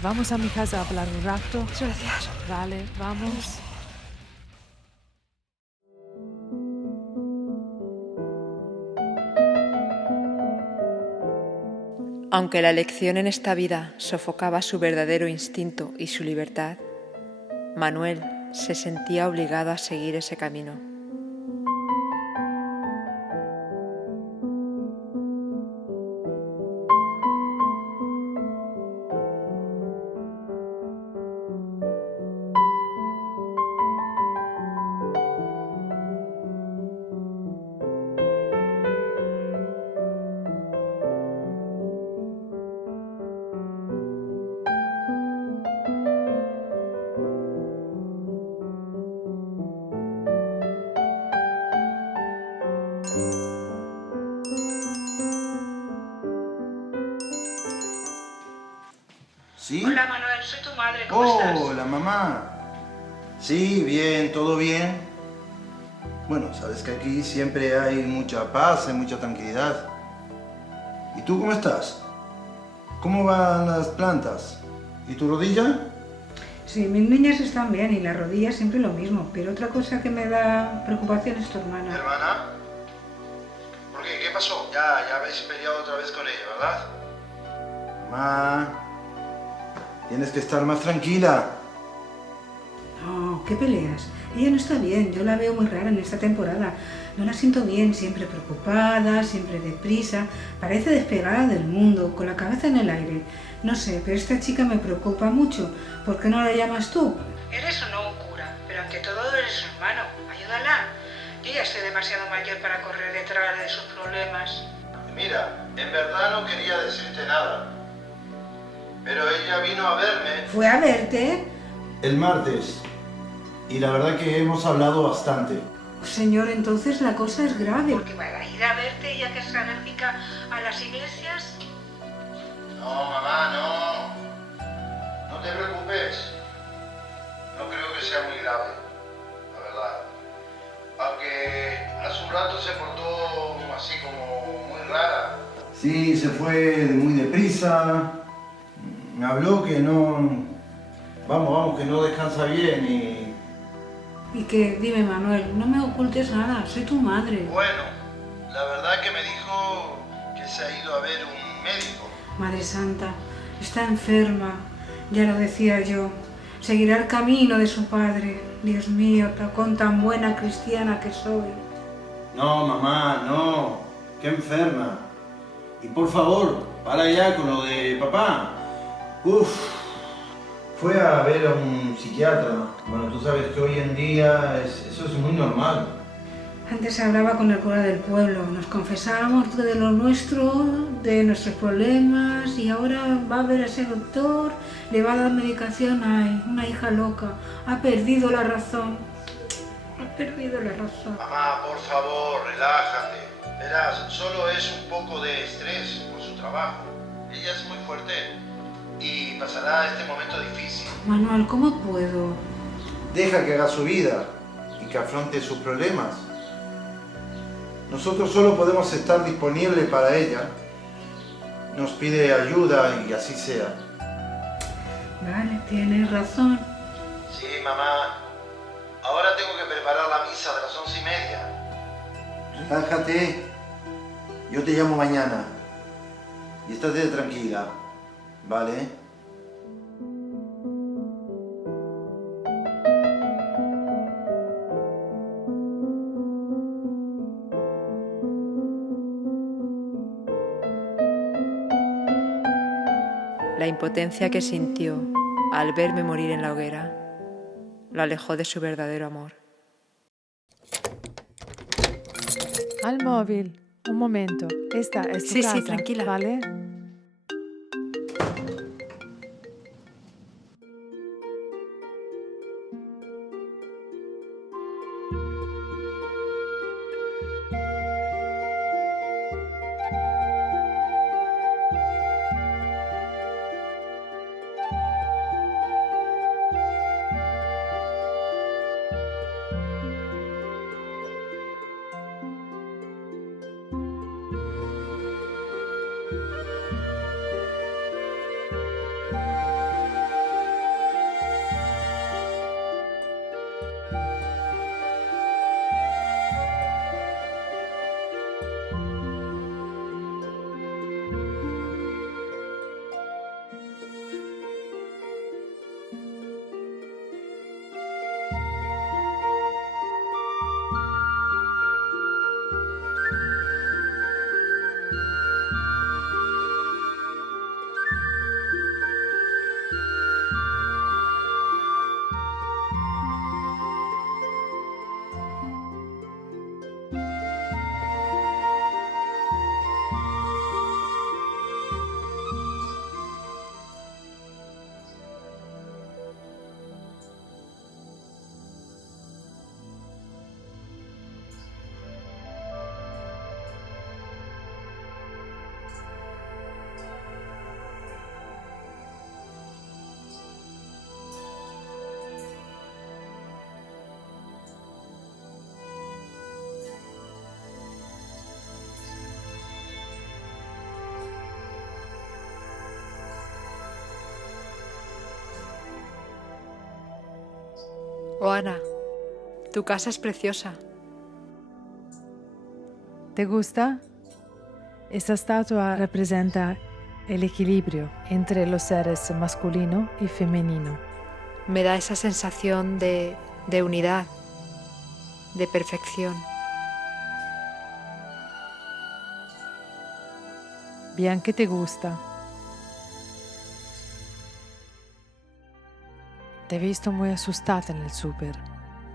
Vamos a mi casa a hablar un rato. Gracias. Vale, vamos. Aunque la elección en esta vida sofocaba su verdadero instinto y su libertad, Manuel se sentía obligado a seguir ese camino. soy tu madre, ¿cómo estás? Hola, mamá. Sí, bien, todo bien. Bueno, sabes que aquí siempre hay mucha paz, hay mucha tranquilidad. ¿Y tú cómo estás? ¿Cómo van las plantas? ¿Y tu rodilla? Sí, mis niñas están bien y la rodilla siempre lo mismo, pero otra cosa que me da preocupación es tu hermana. ¿Hermana? ¿Por qué? ¿Qué pasó? Ya habéis peleado otra vez con ella, ¿verdad? Mamá, tienes que estar más tranquila. No, ¿qué peleas? Ella no está bien, yo la veo muy rara en esta temporada. No la siento bien, siempre preocupada, siempre deprisa, parece despegada del mundo, con la cabeza en el aire. No sé, pero esta chica me preocupa mucho. ¿Por qué no la llamas tú? Eres o no un cura, pero ante todo eres su hermano. Ayúdala. Yo ya estoy demasiado mayor para correr detrás de sus problemas. Mira, en verdad no quería decirte nada. Pero ella vino a verme. ¿Fue a verte? El martes. Y la verdad que hemos hablado bastante. Señor, entonces la cosa es grave. ¿Porque va a ir a verte ya que es alérgica a las iglesias? No, mamá, no. No te preocupes. No creo que sea muy grave, la verdad. Aunque hace un rato se portó así como muy rara. Sí, se fue muy deprisa. Me habló que no... Vamos, que no descansa bien y... Y que, dime Manuel, no me ocultes nada, soy tu madre. Bueno, la verdad que me dijo que se ha ido a ver un médico. Madre Santa, está enferma, ya lo decía yo. Seguirá el camino de su padre. Dios mío, con tan buena cristiana que soy. No, mamá, no. Qué enferma. Y por favor, para ya con lo de papá. Fue a ver a un psiquiatra. Bueno, tú sabes que hoy en día eso es muy normal. Antes hablaba con el cura del pueblo, nos confesábamos de lo nuestro, de nuestros problemas, y ahora va a ver a ese doctor, le va a dar medicación. Ay, una hija loca, ha perdido la razón. Ha perdido la razón. Mamá, por favor, relájate. Verás, solo es un poco de estrés por su trabajo. Ella es muy fuerte y pasará este momento difícil. Manuel, ¿cómo puedo? Deja que haga su vida y que afronte sus problemas. Nosotros solo podemos estar disponibles para ella. Nos pide ayuda y así sea. Vale, tienes razón. Sí, mamá. Ahora tengo que preparar la misa de las 11:30. Relájate. Yo te llamo mañana. Y estate tranquila. ¿Vale? La impotencia que sintió al verme morir en la hoguera lo alejó de su verdadero amor. Al móvil. Un momento. Esta es tu casa. Sí, tranquila. ¿Vale? Oana, tu casa es preciosa. ¿Te gusta? Esta estatua representa el equilibrio entre los seres masculino y femenino. Me da esa sensación de unidad, de perfección. Bien que te gusta. Te he visto muy asustada en el súper.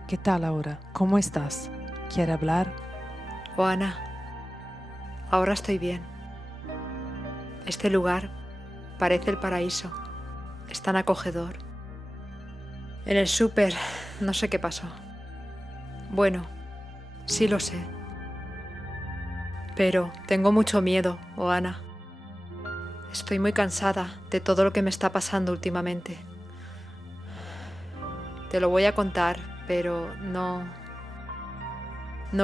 ¿Qué tal ahora? ¿Cómo estás? ¿Quiere hablar? Oana, ahora estoy bien. Este lugar parece el paraíso. Es tan acogedor. En el súper no sé qué pasó. Bueno, sí lo sé. Pero tengo mucho miedo, Oana. Estoy muy cansada de todo lo que me está pasando últimamente. Te lo voy a contar, pero no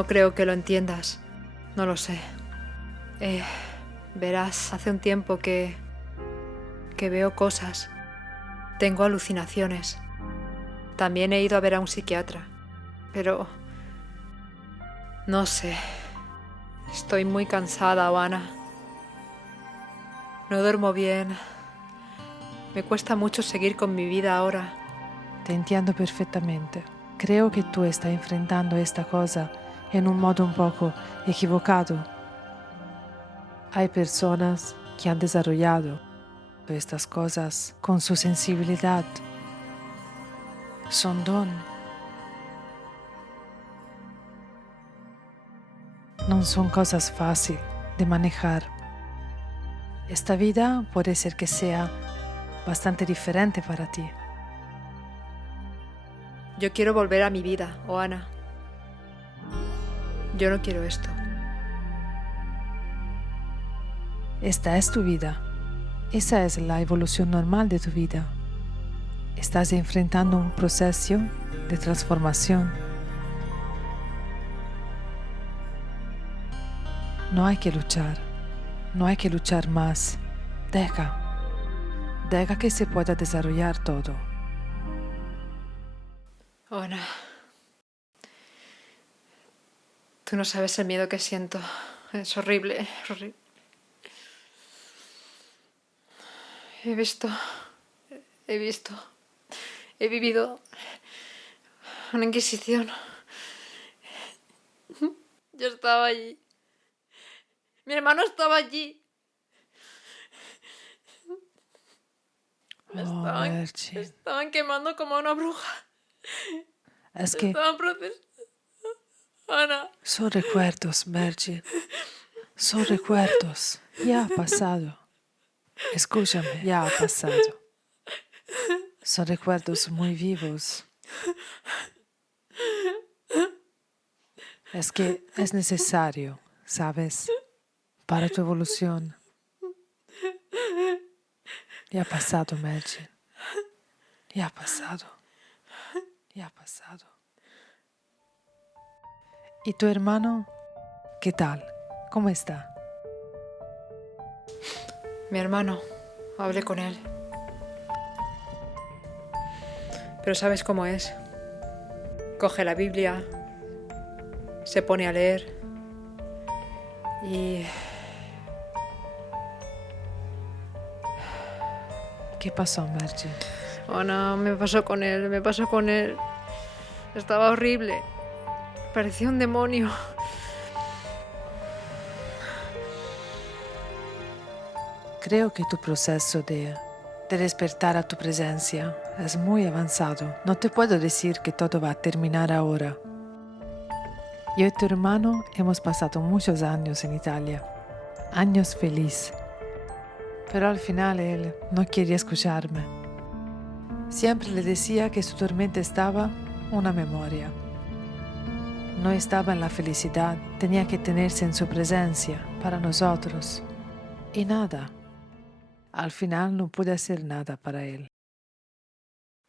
creo que lo entiendas. No lo sé. Verás, hace un tiempo que veo cosas. Tengo alucinaciones. También he ido a ver a un psiquiatra. Pero no sé. Estoy muy cansada, Oana. No duermo bien. Me cuesta mucho seguir con mi vida ahora. Te entiendo perfectamente. Creo que tú estás enfrentando esta cosa en un modo un poco equivocado. Hay personas que han desarrollado estas cosas con su sensibilidad. Son don. No son cosas fáciles de manejar. Esta vida puede ser que sea bastante diferente para ti. Yo quiero volver a mi vida, Oana. Yo no quiero esto. Esta es tu vida. Esa es la evolución normal de tu vida. Estás enfrentando un proceso de transformación. No hay que luchar. No hay que luchar más. Deja que se pueda desarrollar todo. Oana, tú no sabes el miedo que siento. Es horrible, horrible. He vivido una inquisición. Yo estaba allí. Mi hermano estaba allí. Me estaban quemando como una bruja. Es que Estaban procesando. Ana. son recuerdos, Mergy. Son recuerdos. Ya ha pasado. Escúchame, ya ha pasado. Son recuerdos muy vivos. Es que es necesario, ¿sabes? Para tu evolución. Ya ha pasado, Mergy. Ya ha pasado. Ya ha pasado. ¿Y tu hermano? ¿Qué tal? ¿Cómo está? Mi hermano, hablé con él. Pero ¿sabes cómo es? Coge la Biblia, se pone a leer y... ¿Qué pasó, Mergy? Oh no, me pasó con él. Estaba horrible. Parecía un demonio. Creo que tu proceso de despertar a tu presencia es muy avanzado. No te puedo decir que todo va a terminar ahora. Yo y tu hermano hemos pasado muchos años en Italia. Años felices. Pero al final él no quería escucharme. Siempre le decía que su tormenta estaba una memoria. No estaba en la felicidad, tenía que tenerse en su presencia para nosotros. Y nada. Al final no pude hacer nada para él.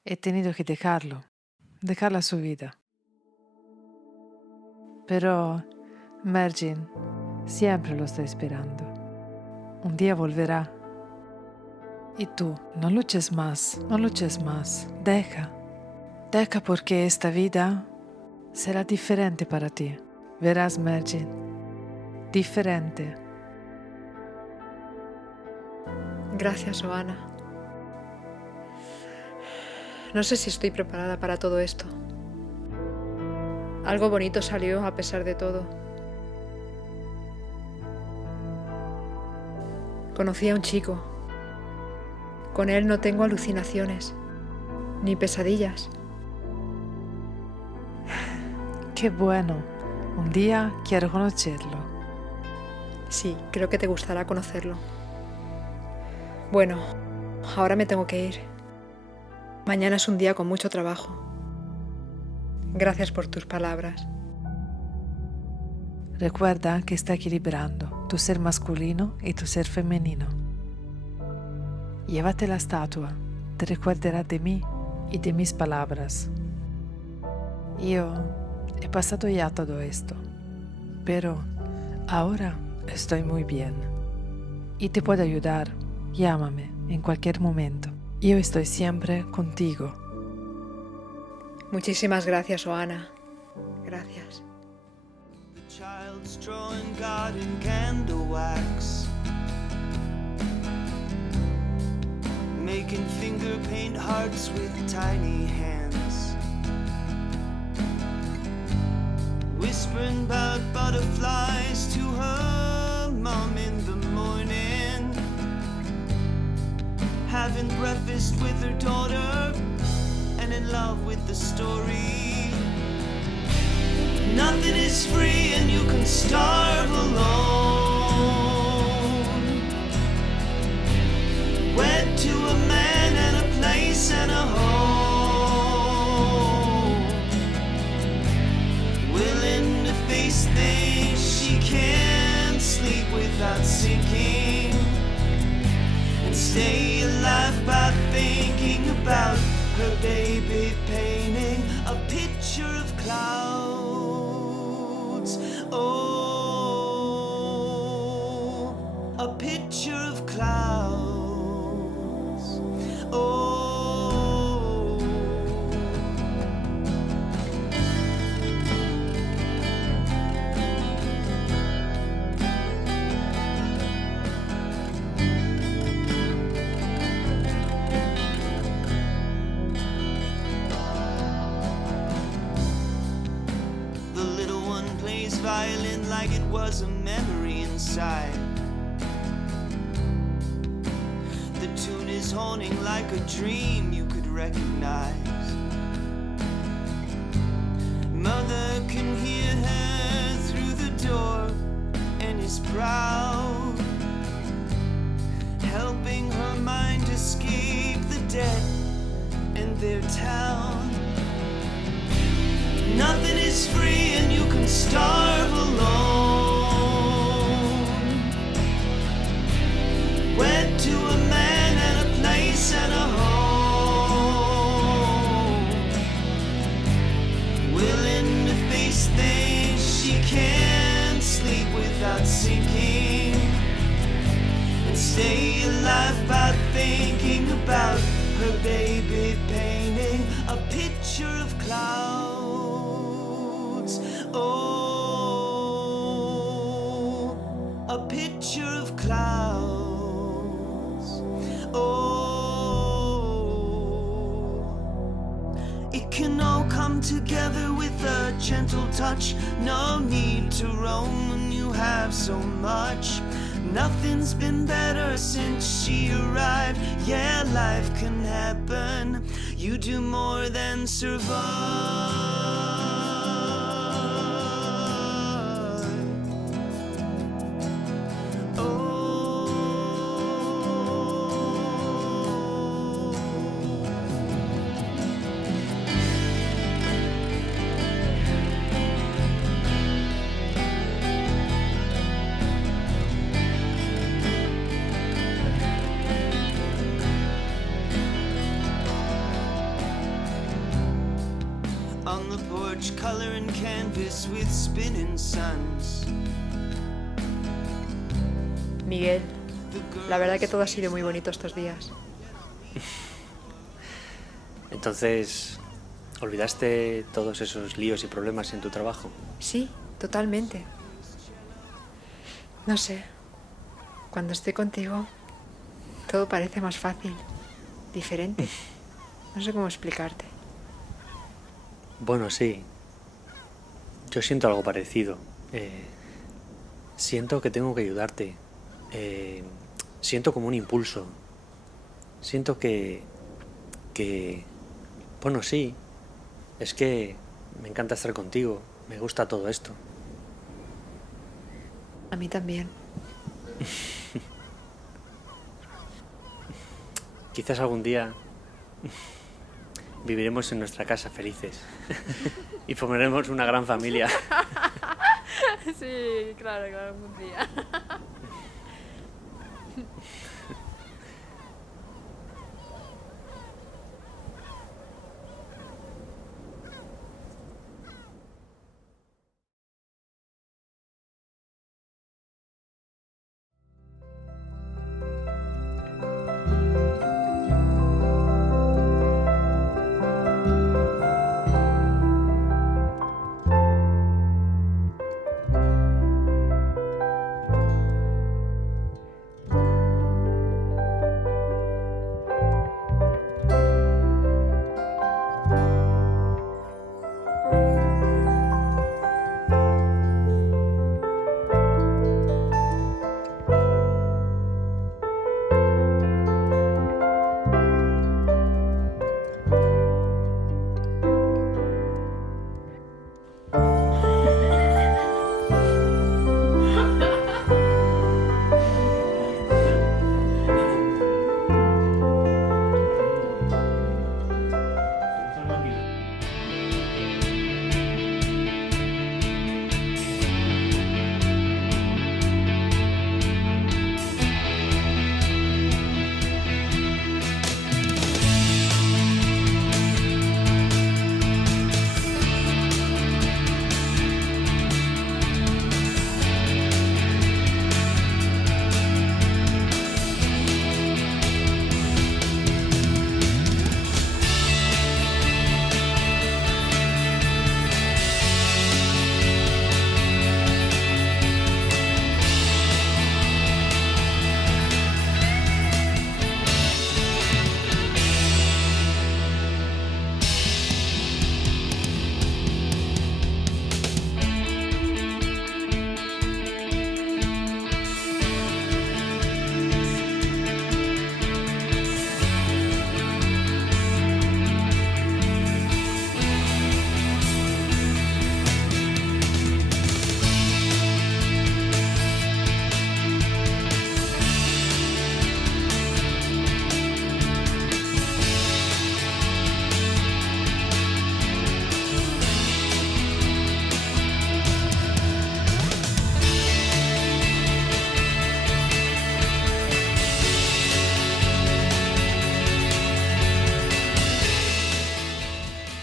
He tenido que dejarla su vida. Pero Mergin siempre lo está esperando. Un día volverá. Y tú, no luches más. Deja. Deja porque esta vida será diferente para ti. Verás, Mergin, diferente. Gracias, Oana. No sé si estoy preparada para todo esto. Algo bonito salió a pesar de todo. Conocí a un chico. Con él no tengo alucinaciones, ni pesadillas. Qué bueno. Un día quiero conocerlo. Sí, creo que te gustará conocerlo. Bueno, ahora me tengo que ir. Mañana es un día con mucho trabajo. Gracias por tus palabras. Recuerda que está equilibrando tu ser masculino y tu ser femenino. Llévate la estatua, te recordará de mí y de mis palabras. Yo he pasado ya todo esto, pero ahora estoy muy bien. Y te puedo ayudar, llámame en cualquier momento. Yo estoy siempre contigo. Muchísimas gracias, Oana. Gracias. Child's drawing God in candle wax, making finger paint hearts with tiny hands, whispering about butterflies to her mom in the morning, having breakfast with her daughter and in love with the story. Nothing is free and you can starve alone. Wed to a man and a place and a home. Willing to face things she can't sleep without sinking. And stay alive by thinking about her baby painting a picture of clouds. Oh, a picture of clouds. Oh, the little one plays violin like it was a memory inside. The tune is haunting like a dream you could recognize. Mother can hear her through the door and is proud, helping her mind escape the dead and their town. Nothing is free and you can starve alone. Wed to a man and a place and a home. Willing to face things she can't sleep without sinking. And stay alive by thinking about her baby painting a picture of clouds. Oh, a picture of clouds. Oh, it can all come together with a gentle touch. No need to roam when you have so much. Nothing's been better since she arrived. Yeah, life can happen. You do more than survive. On the porch, coloring canvas with spinning suns. Miguel, la verdad que todo ha sido muy bonito estos días. Entonces, ¿Olvidaste todos esos líos y problemas en tu trabajo? Sí, totalmente. No sé, cuando estoy contigo, todo parece más fácil, diferente. No sé cómo explicarte. Bueno, sí. Yo siento algo parecido. Siento que tengo que ayudarte. Siento como un impulso. Siento que... Bueno, sí. Es que me encanta estar contigo. Me gusta todo esto. A mí también. Quizás algún día viviremos en nuestra casa felices y formaremos una gran familia. Sí, claro, algún día.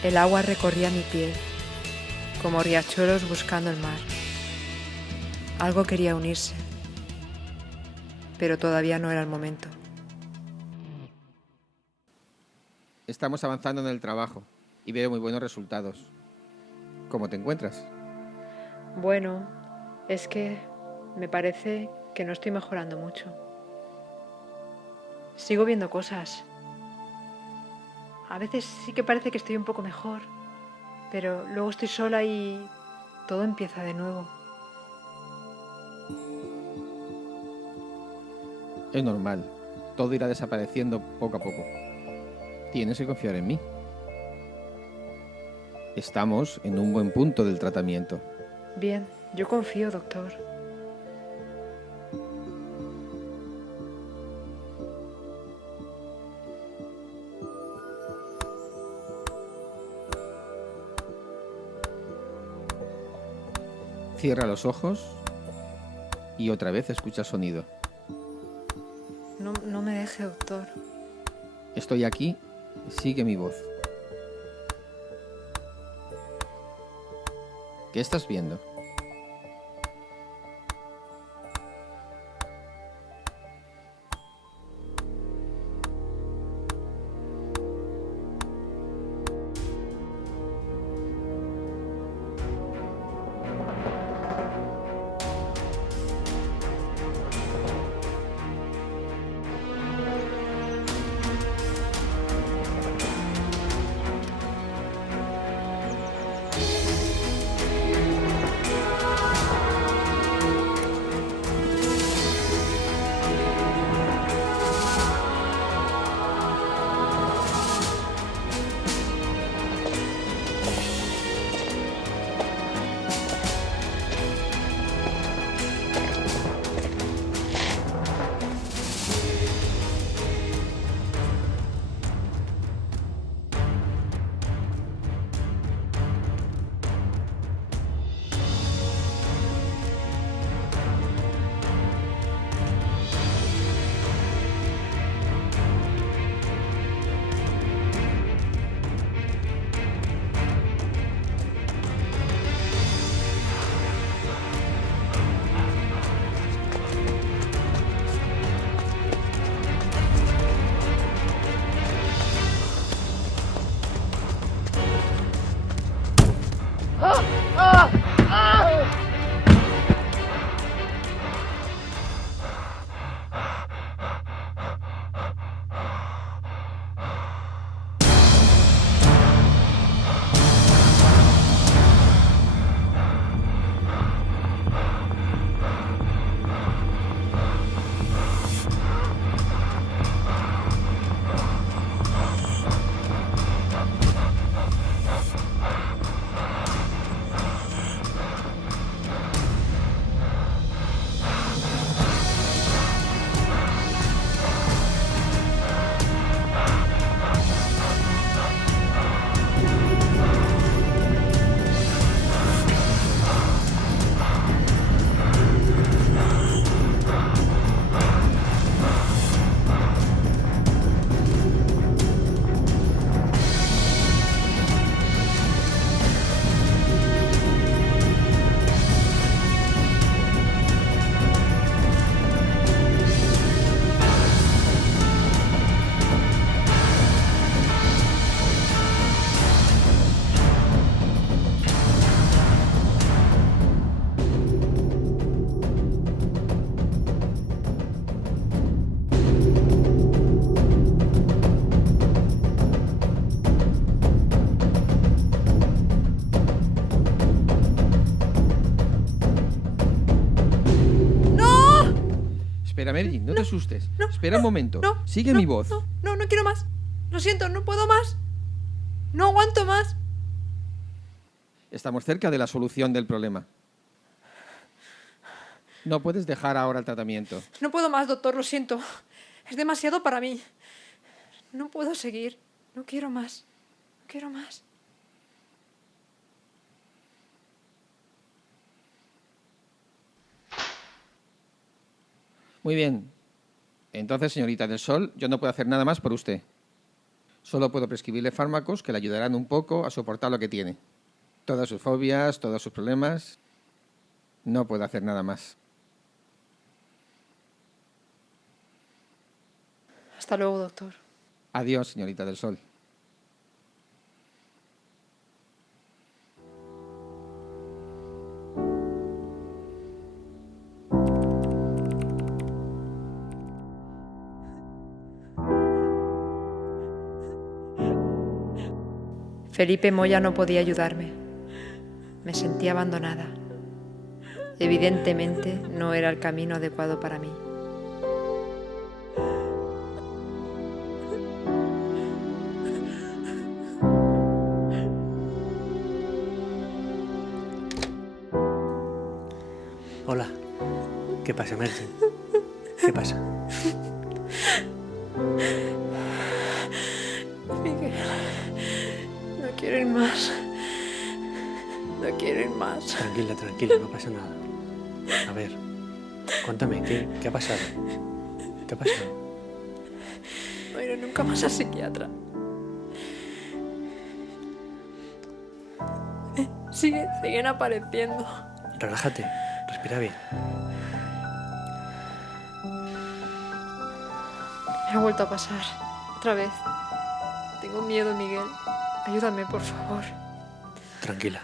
El agua recorría mi piel, como riachuelos buscando el mar. Algo quería unirse, pero todavía no era el momento. Estamos avanzando en el trabajo y veo muy buenos resultados. ¿Cómo te encuentras? Bueno, es que me parece que no estoy mejorando mucho. Sigo viendo cosas. A veces sí que parece que estoy un poco mejor, pero luego estoy sola y todo empieza de nuevo. Es normal. Todo irá desapareciendo poco a poco. Tienes que confiar en mí. Estamos en un buen punto del tratamiento. Bien, yo confío, doctor. Cierra los ojos y otra vez escucha sonido. No me deje, doctor. Estoy aquí, sigue mi voz. ¿Qué estás viendo? Mary, no te asustes. Espera un momento. Sigue mi voz. No quiero más. Lo siento, no puedo más. No aguanto más. Estamos cerca de la solución del problema. No puedes dejar ahora el tratamiento. No puedo más, doctor, lo siento. Es demasiado para mí. No puedo seguir. No quiero más. No quiero más. Muy bien. Entonces, señorita del Sol, yo no puedo hacer nada más por usted. Solo puedo prescribirle fármacos que le ayudarán un poco a soportar lo que tiene. Todas sus fobias, todos sus problemas. No puedo hacer nada más. Hasta luego, doctor. Adiós, señorita del Sol. Felipe Moya no podía ayudarme. Me sentía abandonada. Evidentemente no era el camino adecuado para mí. Hola. ¿Qué pasa, Merche? ¿Qué pasa? Miguel, no quiero ir más. No quiero ir más. Tranquila, no pasa nada. A ver, cuéntame, ¿qué ha pasado? ¿Qué ha pasado? No iré nunca más al psiquiatra. Siguen apareciendo. Relájate, respira bien. Me ha vuelto a pasar. Otra vez. Tengo miedo, Miguel. Ayúdame, por favor. Tranquila.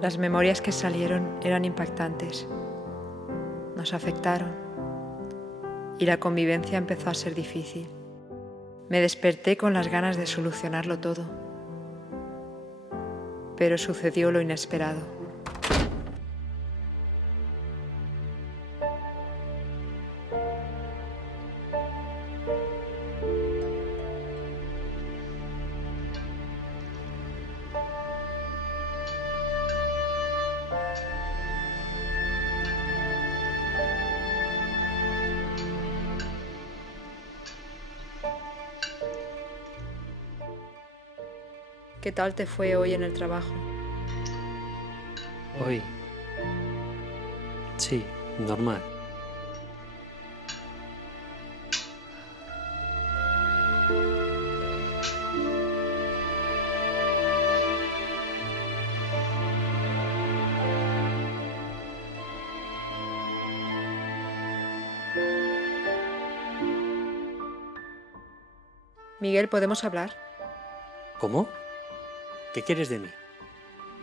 Las memorias que salieron eran impactantes. Nos afectaron y la convivencia empezó a ser difícil. Me desperté con las ganas de solucionarlo todo, pero sucedió lo inesperado. ¿Qué tal te fue hoy en el trabajo? Hoy. Sí, normal. Miguel, ¿podemos hablar? ¿Cómo? ¿Qué quieres de mí?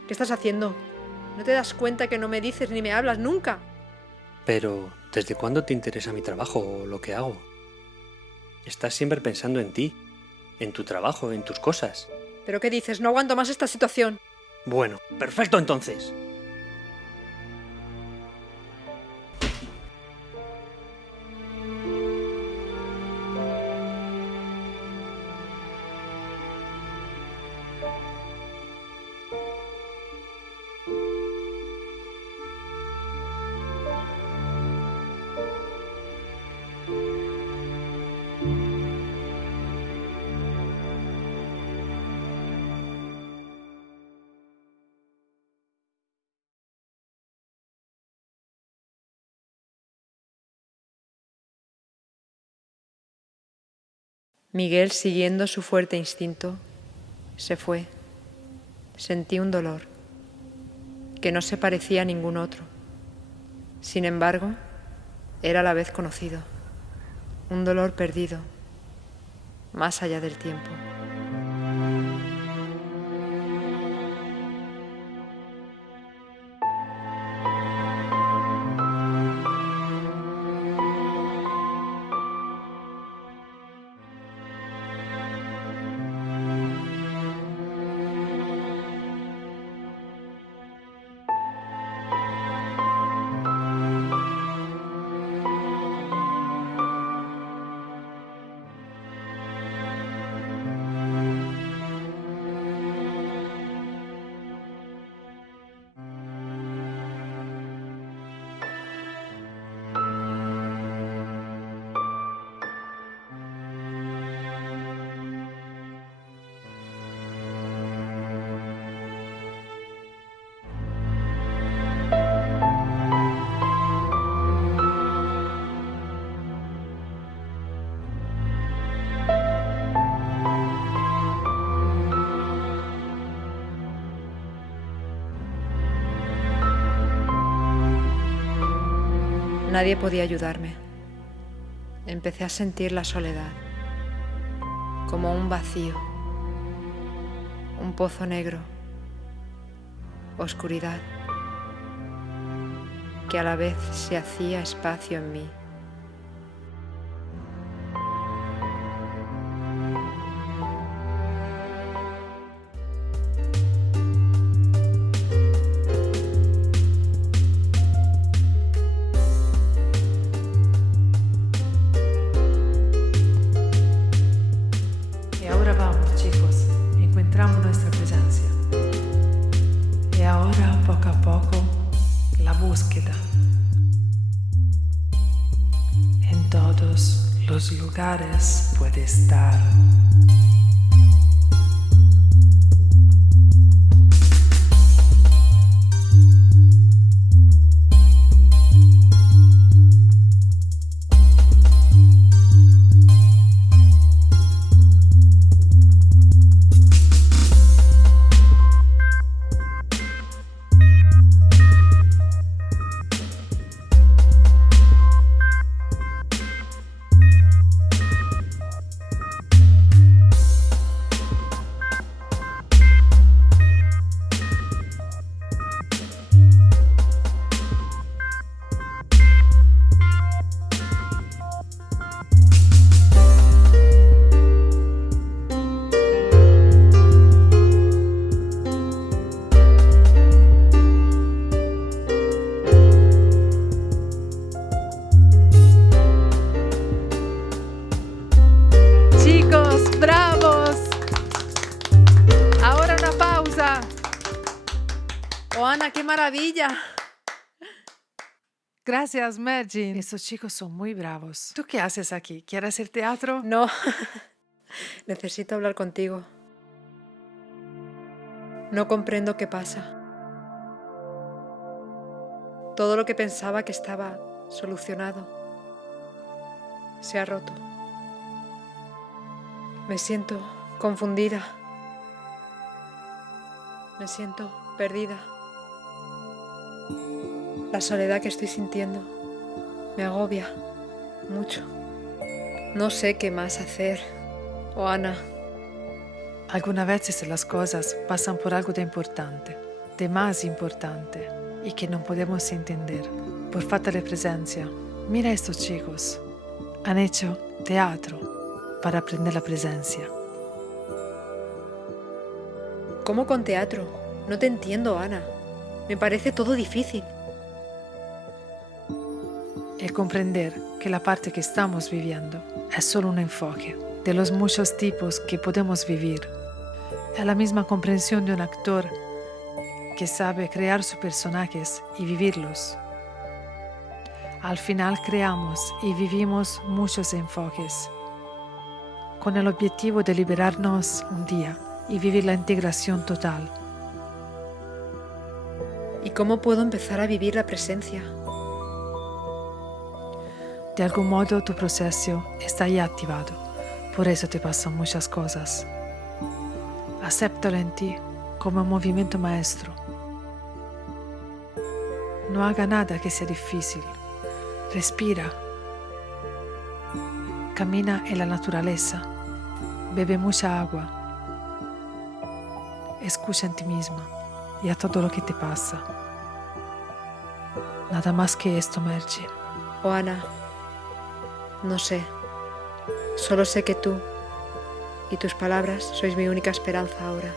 ¿Qué estás haciendo? ¿No te das cuenta que no me dices ni me hablas nunca? Pero, ¿desde cuándo te interesa mi trabajo o lo que hago? Estás siempre pensando en ti, en tu trabajo, en tus cosas. ¿Pero qué dices? No aguanto más esta situación. Bueno, perfecto entonces. Miguel, siguiendo su fuerte instinto, se fue. Sentí un dolor que no se parecía a ningún otro. Sin embargo, era a la vez conocido. Un dolor perdido, más allá del tiempo. Nadie podía ayudarme. Empecé a sentir la soledad, como un vacío, un pozo negro, oscuridad, que a la vez se hacía espacio en mí. Y ahora vamos, chicos, encontramos nuestra presencia. Y ahora, poco a poco, la búsqueda. En todos los lugares puede estar. Chicos, bravos. Ahora una pausa. Oh, Ana, qué maravilla. Gracias, Mergin. Estos chicos son muy bravos. ¿Tú qué haces aquí? ¿Quieres hacer teatro? No. Necesito hablar contigo. No comprendo qué pasa. Todo lo que pensaba que estaba solucionado se ha roto. Me siento confundida. Me siento perdida. La soledad que estoy sintiendo me agobia mucho. No sé qué más hacer. Oh, Ana. Algunas veces las cosas pasan por algo de importante, de más importante, y que no podemos entender, por falta de presencia. Mira a estos chicos. Han hecho teatro para aprender la presencia. ¿Cómo con teatro? No te entiendo, Ana. Me parece todo difícil. El comprender que la parte que estamos viviendo es solo un enfoque de los muchos tipos que podemos vivir. Es la misma comprensión de un actor que sabe crear sus personajes y vivirlos. Al final creamos y vivimos muchos enfoques, con el objetivo de liberarnos un día y vivir la integración total. ¿Y cómo puedo empezar a vivir la presencia? De algún modo tu proceso está ya activado, por eso te pasan muchas cosas. Acéptalo en ti como un movimiento maestro. No haga nada que sea difícil. Respira. Camina en la naturaleza. Bebe mucha agua. Escucha en ti misma y a todo lo que te pasa. Nada más que esto, Merche. Oh, Ana. No sé. Solo sé que tú y tus palabras sois mi única esperanza ahora.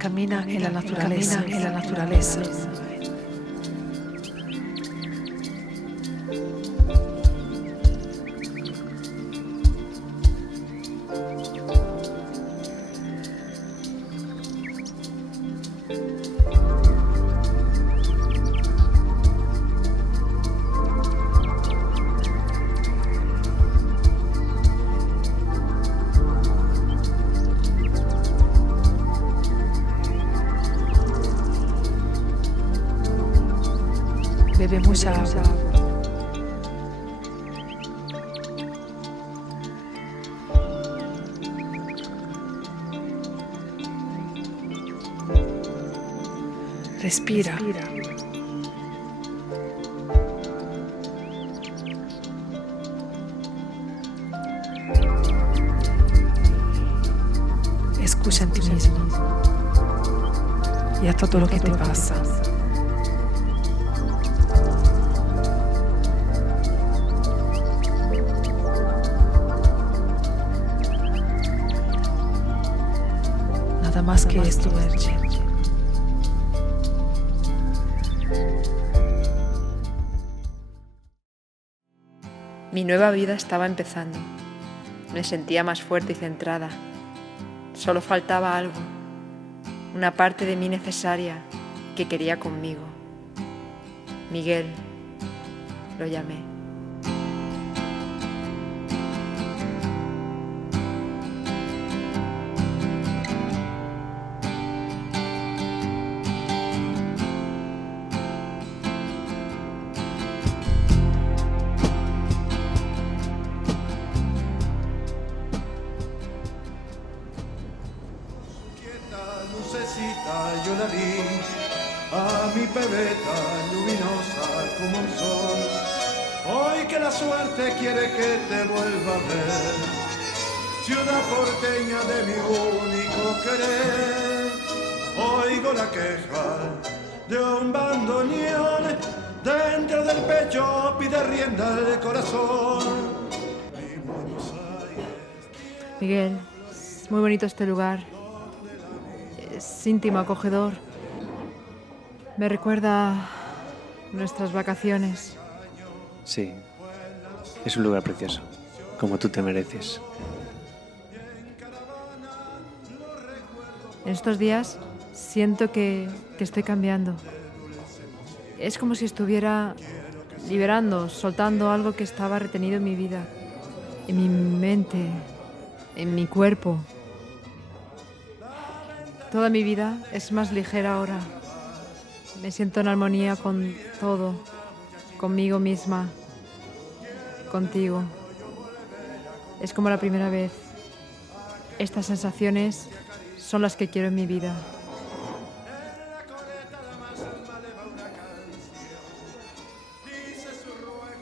camina en la naturaleza, en la naturaleza. Bebe mucha agua. Respira. Escucha en ti mismo y a todo lo que te pasa. Nada más que esto, Virgin. Mi nueva vida estaba empezando. Me sentía más fuerte y centrada. Solo faltaba algo, una parte de mí necesaria que quería conmigo. Miguel, lo llamé. Yo la vi a mi pebeta luminosa como un sol. Hoy que la suerte quiere que te vuelva a ver, ciudad porteña de mi único querer. Oigo la queja de un bandoneón, dentro del pecho pide rienda al corazón. Miguel, es muy bonito este lugar. Es íntimo, acogedor. Me recuerda nuestras vacaciones. Sí, es un lugar precioso, como tú te mereces. En estos días siento que estoy cambiando. Es como si estuviera liberando, soltando algo que estaba retenido en mi vida, en mi mente, en mi cuerpo. Toda mi vida es más ligera ahora. Me siento en armonía con todo, conmigo misma, contigo. Es como la primera vez. Estas sensaciones son las que quiero en mi vida.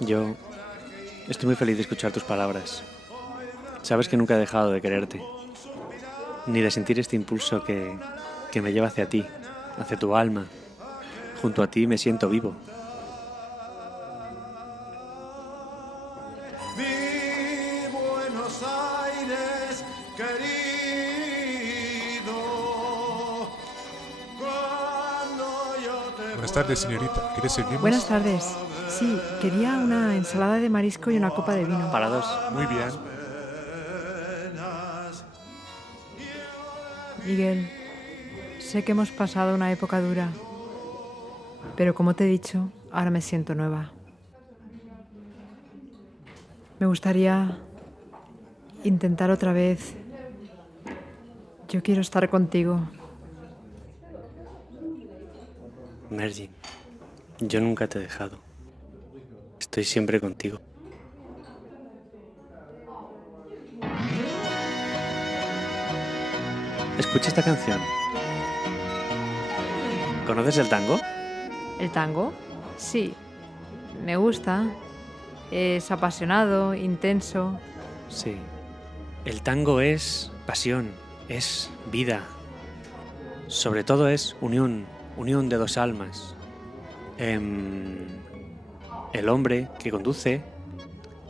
Yo estoy muy feliz de escuchar tus palabras. Sabes que nunca he dejado de quererte, ni de sentir este impulso que me lleva hacia ti, hacia tu alma. Junto a ti me siento vivo. Mi Buenos Aires querido, cuando yo te... Buenas tardes, señorita. ¿Quieres servirnos? Buenas tardes. Sí, quería una ensalada de marisco y una copa de vino. Para dos. Muy bien. Miguel, sé que hemos pasado una época dura, pero como te he dicho, ahora me siento nueva. Me gustaría intentar otra vez. Yo quiero estar contigo. Mergin, yo nunca te he dejado. Estoy siempre contigo. Escucha esta canción. ¿Conoces el tango? ¿El tango? Sí, me gusta. Es apasionado, intenso. Sí. El tango es pasión, es vida. Sobre todo es unión de dos almas. El hombre que conduce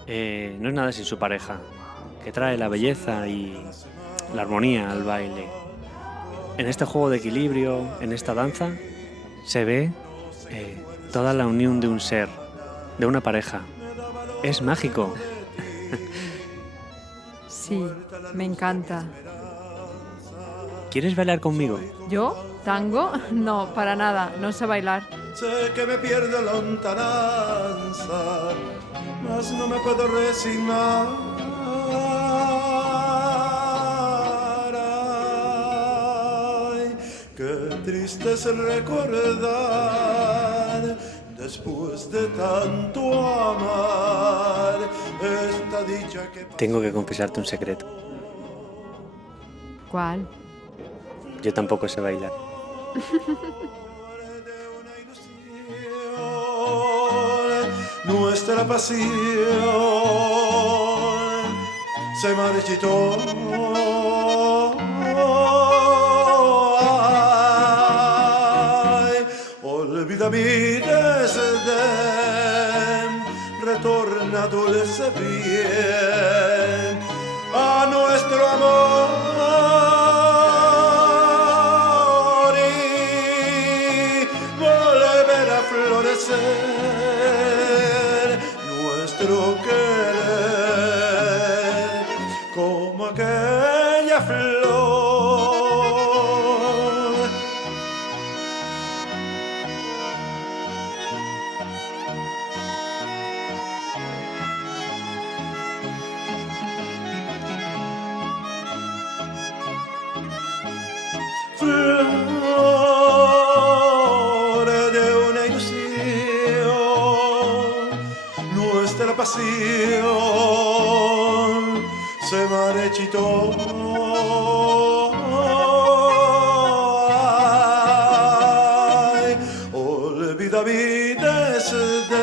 no es nada sin su pareja, que trae la belleza y la armonía al baile. En este juego de equilibrio, en esta danza, se ve toda la unión de un ser, de una pareja. Es mágico. Sí, me encanta. ¿Quieres bailar conmigo? ¿Yo? ¿Tango? No, para nada, no sé bailar. Sé que me pierde la lontananza, mas no me puedo resignar. Ay, qué triste es recordar, después de tanto amar, esta dicha que... Tengo que confesarte un secreto. ¿Cuál? Yo tampoco sé bailar. Nuestra pasión se marchitó. Ay, olvida mi desdén, retorna dulce bien a nuestro amor. Nuestro querer como aquella flor. Flor de una ilusión, nuestra pasión se marchitó. Ay, olvida mi desdén,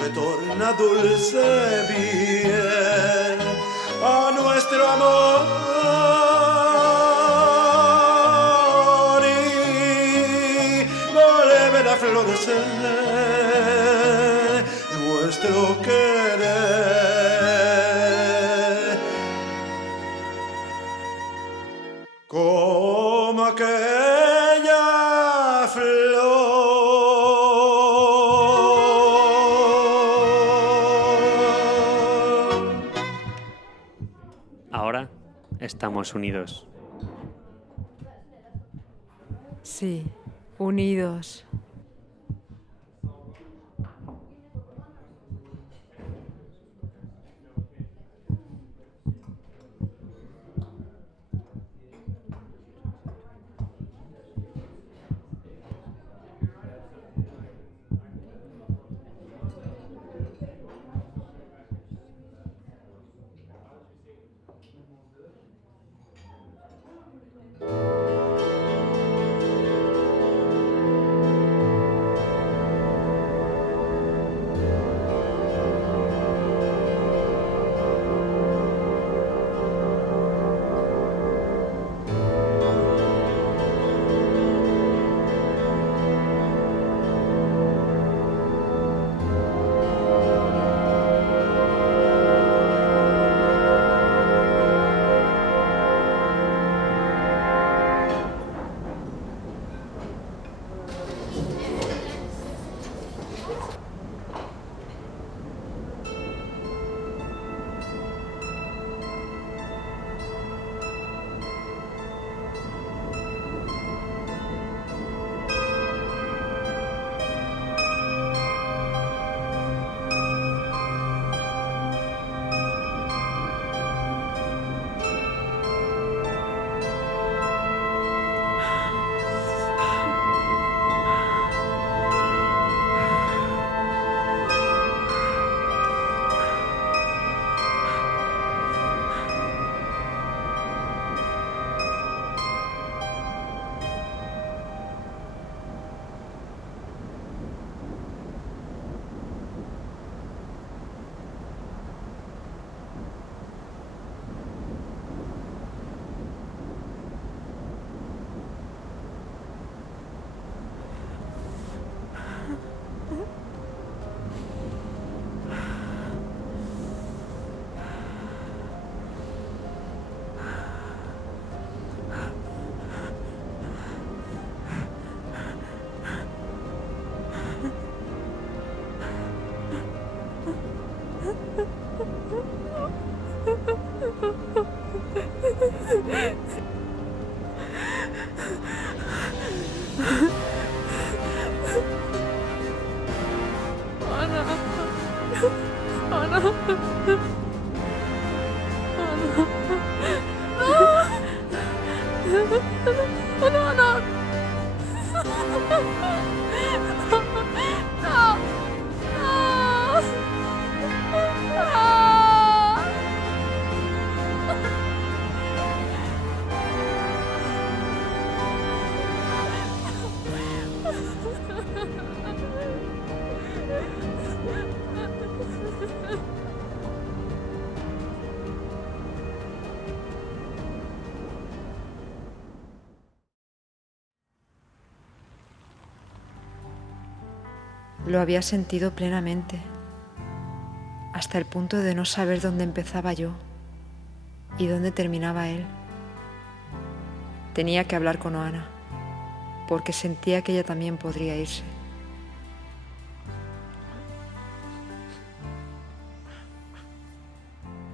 retorna dulce bien a nuestro amor. Y vuelve a florecer nuestro querer como aquella flor. Ahora estamos unidos. Sí, unidos. Lo había sentido plenamente, hasta el punto de no saber dónde empezaba yo y dónde terminaba él. Tenía que hablar con Oana, porque sentía que ella también podría irse.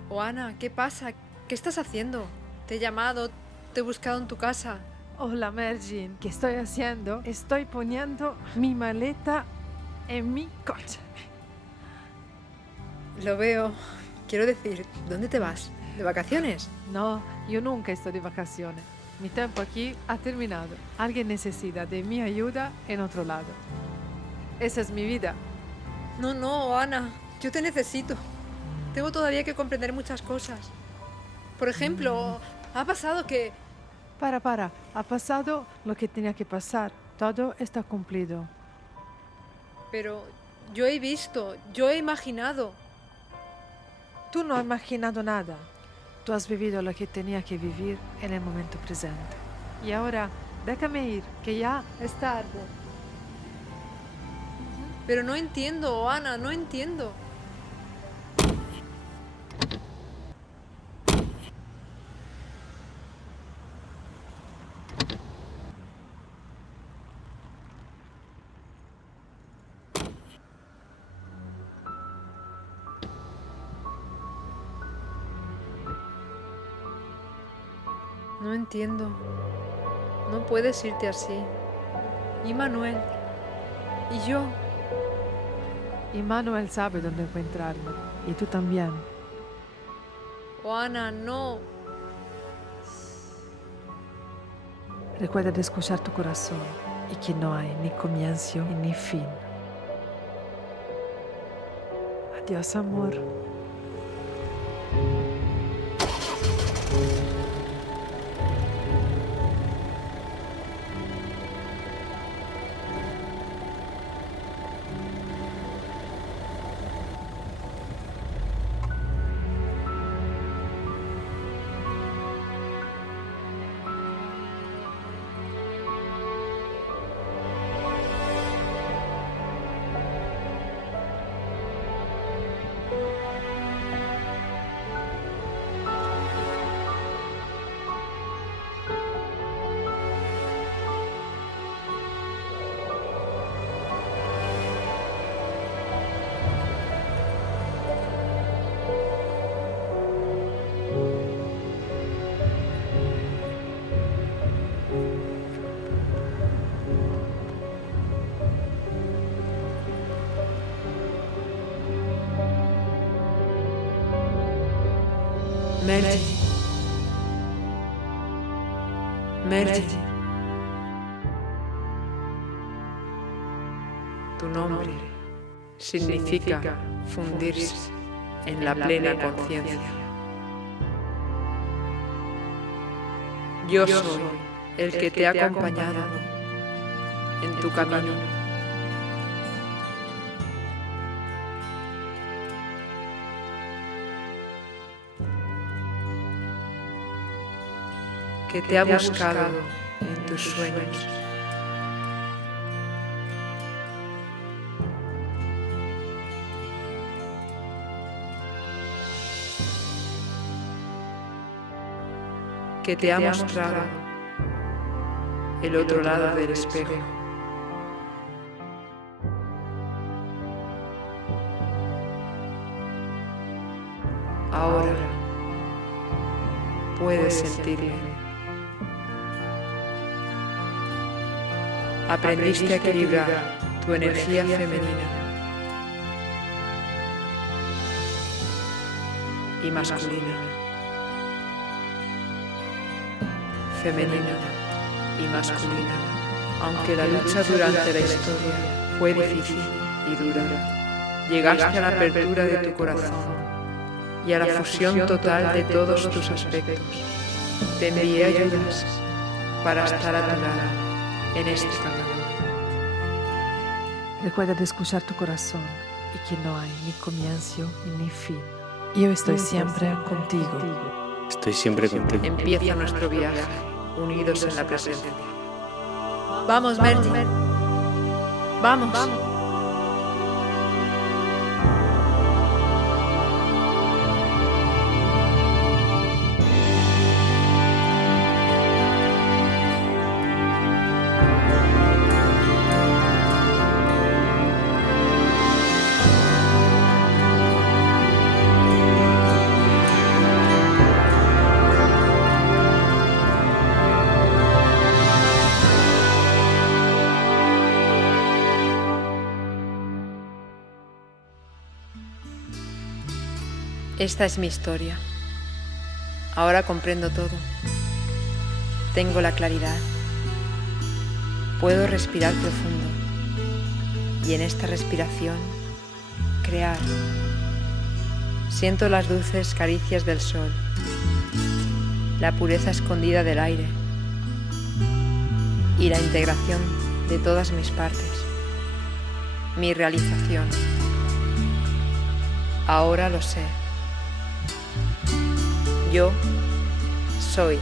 Oana, ¿qué pasa? ¿Qué estás haciendo? Te he llamado, te he buscado en tu casa. Hola, Mergin. ¿Qué estoy haciendo? Estoy poniendo mi maleta en mi coche. Lo veo. Quiero decir, ¿dónde te vas? ¿De vacaciones? No, yo nunca estoy de vacaciones. Mi tiempo aquí ha terminado. Alguien necesita de mi ayuda en otro lado. Esa es mi vida. No, Ana, yo te necesito. Tengo todavía que comprender muchas cosas. Por ejemplo, ha pasado que... Para. Ha pasado lo que tenía que pasar. Todo está cumplido. Pero yo he visto, yo he imaginado. Tú no has imaginado nada. Tú has vivido lo que tenía que vivir en el momento presente. Y ahora, déjame ir, que ya es tarde. Pero no entiendo, Ana, no entiendo. No entiendo. No puedes irte así. ¿Y Manuel? ¿Y yo? Y Manuel sabe dónde encontrarme. Y tú también. Oh, Ana, no. Recuerda de escuchar tu corazón y que no hay ni comienzo ni fin. Adiós, amor. Mergy. Tu nombre significa fundirse en la plena conciencia. Yo soy el que te ha acompañado en tu camino. Que te ha buscado en tus sueños. Que te ha mostrado el otro lado del espejo. Ahora puedes sentirme. Aprendiste a equilibrar tu energía femenina y masculina. Femenina y masculina. Aunque la lucha durante la historia fue difícil y dura, llegaste a la apertura de tu corazón y a la fusión total de todos tus aspectos. Te envié ayudas para estar a tu lado en este camino. Recuerda de escuchar tu corazón y que no hay ni comienzo ni fin. Yo estoy siempre contigo. Estoy siempre contigo. Empieza nuestro viaje, unidos en la presencia. Vamos, Mergy. Vamos. Esta es mi historia. Ahora comprendo todo. Tengo la claridad. Puedo respirar profundo. Y en esta respiración, crear. Siento las dulces caricias del sol, la pureza escondida del aire y la integración de todas mis partes. Mi realización. Ahora lo sé. Yo soy.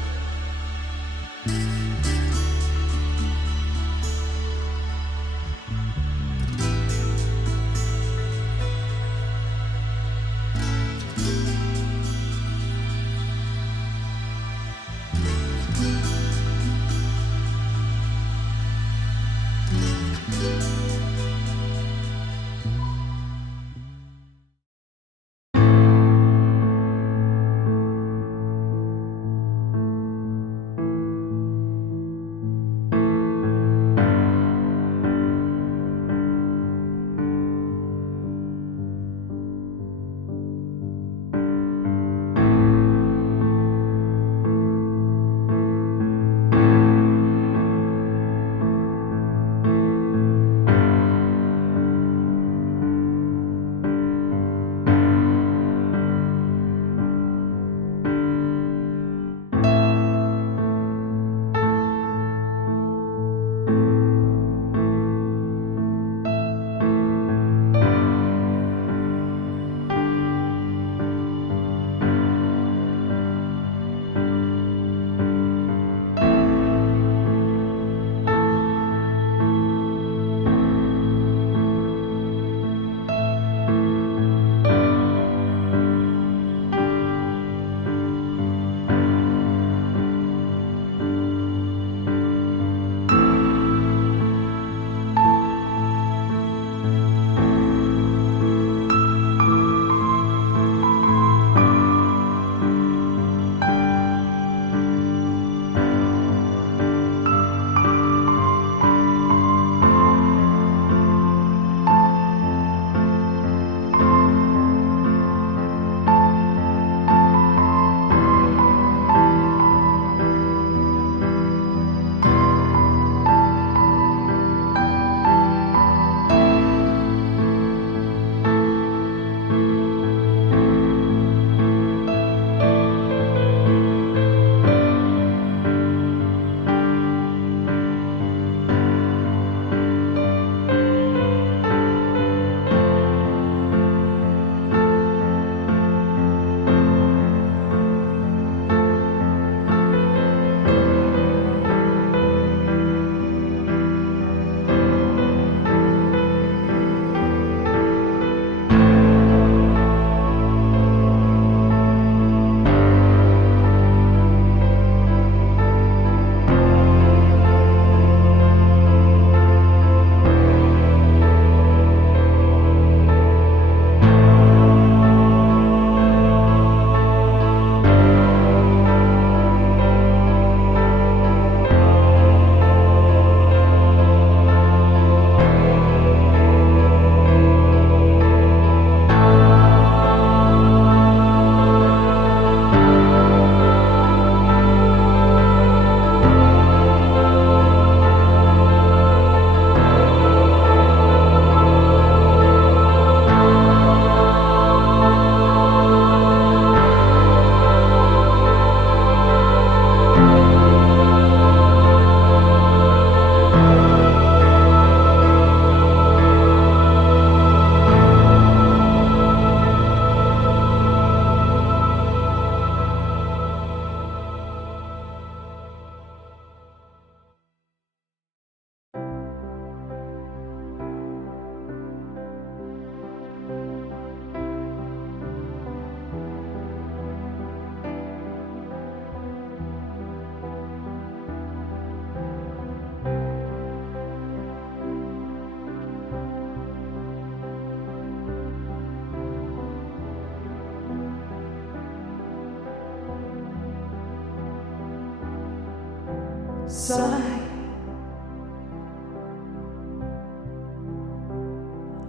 sai,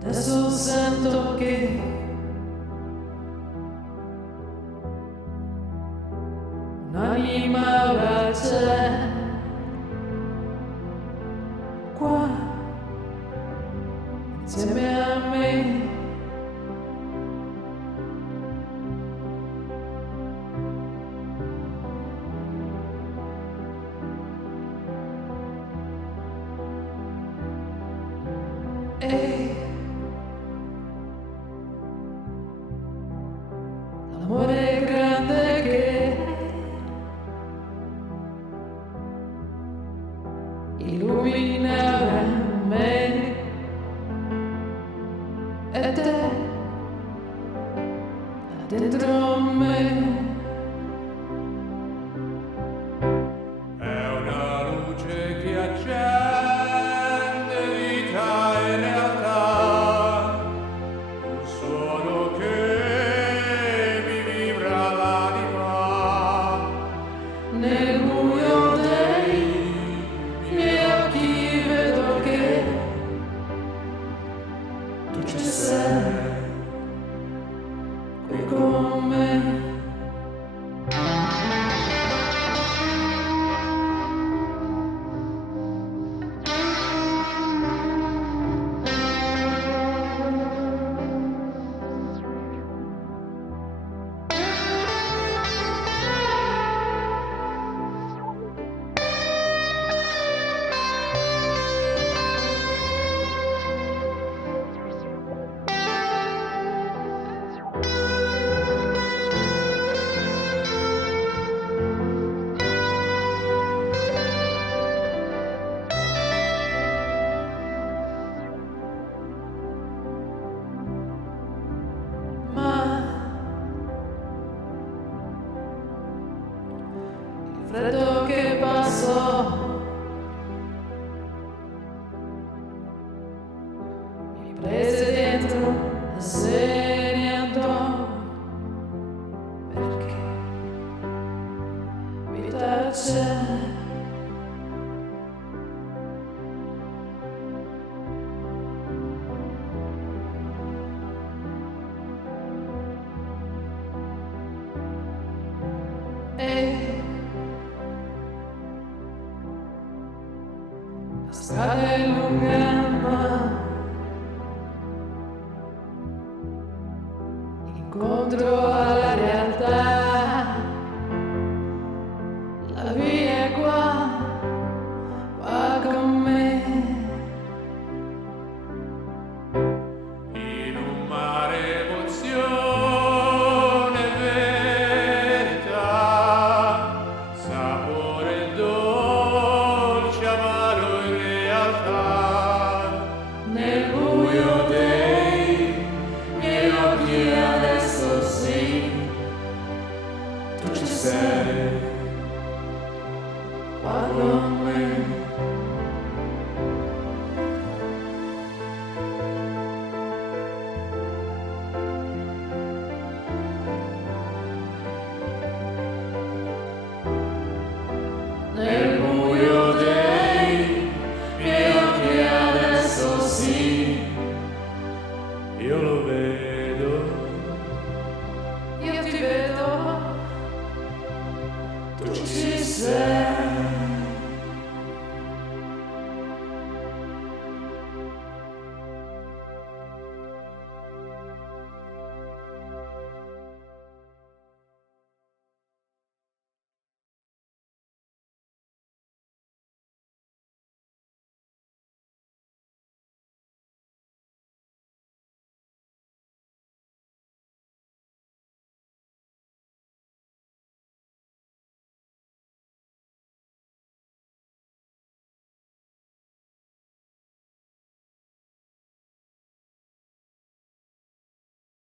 adesso sento che un'anima ora c'è qua insieme a me. L'amore grande che illumina me e te dentro me. È una luce che accende vita e realtà, un suono che mi vibra l'anima. Nel buio dei miei occhi vedo che tu ci sei qui con me. Freddo che passò mi prese dentro e se ne andò, perché vita c'è. La strada è lunga ma incontro alla realtà, la via è qua, va con me. In un mare emozione verità, sapore dolce amaro in realtà. Nel buio dei miei occhi adesso sì, tu ci sei qua con me.